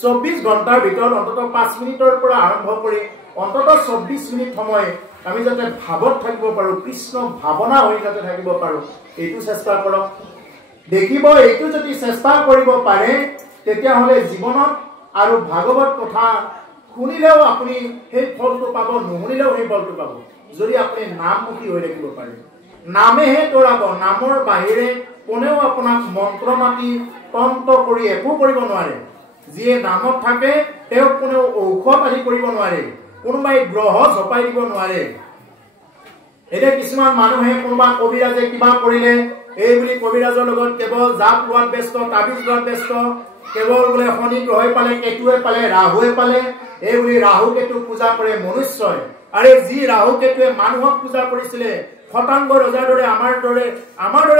24 ঘণ্টাৰ ভিতৰত অন্তত 5 মিনিটৰ পৰা আৰম্ভ কৰি অন্তত 24 মিনিট সময় আমি যাতে ভাৱত থাকিব পাৰো, কৃষ্ণ ভাৱনা হৈ যাতে থাকিব পাৰো, এইটো চেষ্টা কৰক। দেখিব এইটো যদি চেষ্টা কৰিব পাৰে, তেতিয়াহ'লে জীৱনত আৰু ভাগৱত কথা শুনিলেও আপুনি সেই ফলটো পাব, নুশুনিলেও সেই ফলটো পাব, যদি আপুনি নামমুখী হৈ থাকিব পাৰে। নামেহে তৰাব, নামৰ বাহিৰে কোনেও আপোনাক মন্ত্ৰ মাতি তন্ত্ৰ কৰি একো কৰিব নোৱাৰে। যিয়ে নামত থাকে তেওঁক কোনেও ঔষধ আদি কৰিব নোৱাৰে, কোনোবাই গ্ৰহ জপাই দিব নোৱাৰে। এতিয়া কিছুমান মানুহে কোনোবা কবিৰাজে কিবা কৰিলে এই বুলি কবিৰাজৰ লগত কেৱল জাপ লোৱাত ব্যস্ত, তাবিজ লোৱাত ব্যস্ত, কেৱল বোলে শনি গ্ৰহে পালে, কেতুৱে পালে, ৰাহুৱে পালে, এই বুলি ৰাহু কেতু পূজা কৰে মনুষ্যই। আৰে যি ৰাহু কেতুৱে মানুহক পূজা কৰিছিলে, খটাংগ ৰজাৰ দৰে আমাৰ দৰে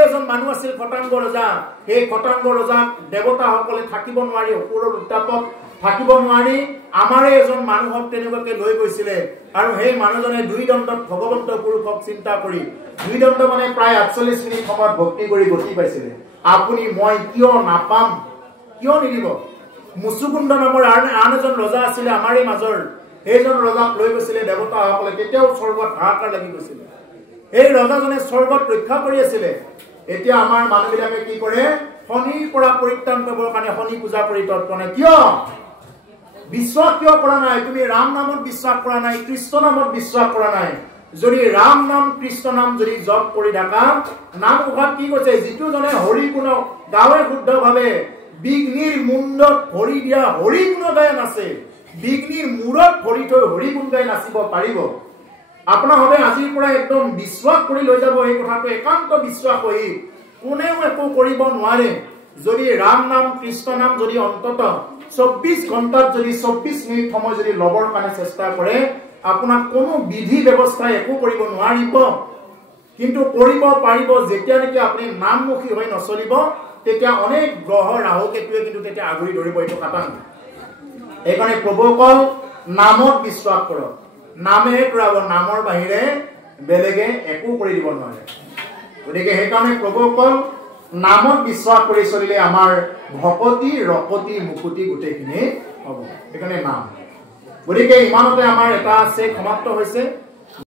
এজন মানুহ আছিল খটাংগ ৰজা। সেই খটাংগ ৰজাক দেৱতাসকলে থাকিব নোৱাৰি, অসুৰৰ উত্তাপত থাকিব নোৱাৰি আমাৰে এজন মানুহক তেনেকুৱাকে লৈ গৈছিলে। আৰু সেই মানুহজনে 2 দণ্ডত ভগৱন্ত পুৰুষক চিন্তা কৰি 2 দণ্ড মানে প্ৰায় 48 মিনিট সময়ত ভক্তি কৰি গতি পাইছিলে। আপুনি মই কিয় নাপাম, কিয় নিদিব? মুচুকুণ্ড নামৰ আন এজন ৰজা আছিলে আমাৰে মাজৰ, সেইজন ৰজাক লৈ গৈছিলে দেৱতাসকলে, তেতিয়াও স্বৰ্গত হাহাকাৰ লাগি গৈছিলে। এই ৰজাজনে স্বৰ্গত ৰক্ষা কৰি আছিলে। এতিয়া আমাৰ মানুহবিলাকে কি কৰে, শনিৰ পৰা পৰিত্ৰাণ পাবৰ কাৰণে শনি পূজা কৰি তৎপনে। কিয় বিশ্বাস কিয় কৰা নাই? তুমি ৰাম নামত বিশ্বাস কৰা নাই, কৃষ্ণ নামত বিশ্বাস কৰা নাই। যদি ৰাম নাম কৃষ্ণ নাম যদি জপ কৰি থাকা, নাম মুখাত কি কৈছে, যিটো জনে হৰি গুণ গাৱে শুদ্ধভাৱে, বিঘ্নিৰ মুণ্ডত ভৰি দিয়া হৰি গুণ গাই নাচে, বিঘ্নিৰ মূৰত ভৰি থৈ হৰি গুণ গাই নাচিব পাৰিব। আপোনালোকে আজিৰ পৰা একদম বিশ্বাস কৰি লৈ যাব, এই কথাটো একান্ত বিশ্বাস হৈ কোনেও একো কৰিব নোৱাৰে। যদি ৰাম নাম কৃষ্ণ নাম যদি অন্তত 24 ঘণ্টাত যদি 24 মিনিট সময় যদি লবৰ কাৰণে চেষ্টা কৰে, আপোনাক কোনো বিধি ব্যৱস্থা একো কৰিব নোৱাৰিব। কিন্তু কৰিব পাৰিব যেতিয়া নেকি আপুনি নামমুখী হৈ নচলিব, তেতিয়া অনেক গ্ৰহ ৰাহু কেতুৱে কিন্তু তেতিয়া আগুৰি ধৰিব। এইটো কাটাং। সেইকাৰণে প্ৰভুসকল নামত বিশ্বাস কৰক, নামেহে তৰাব, নামৰ বাহিৰে বেলেগে একো কৰি দিব নোৱাৰে। গতিকে সেইকাৰণে প্ৰভুসকল নামত বিশ্বাস কৰি চলিলে আমাৰ ভকতি ৰকতি মুকুতি গোটেইখিনি হ'ব। সেইকাৰণে নাম গতিকে ইমানতে আমাৰ এটা চেক সমাপ্ত হৈছে।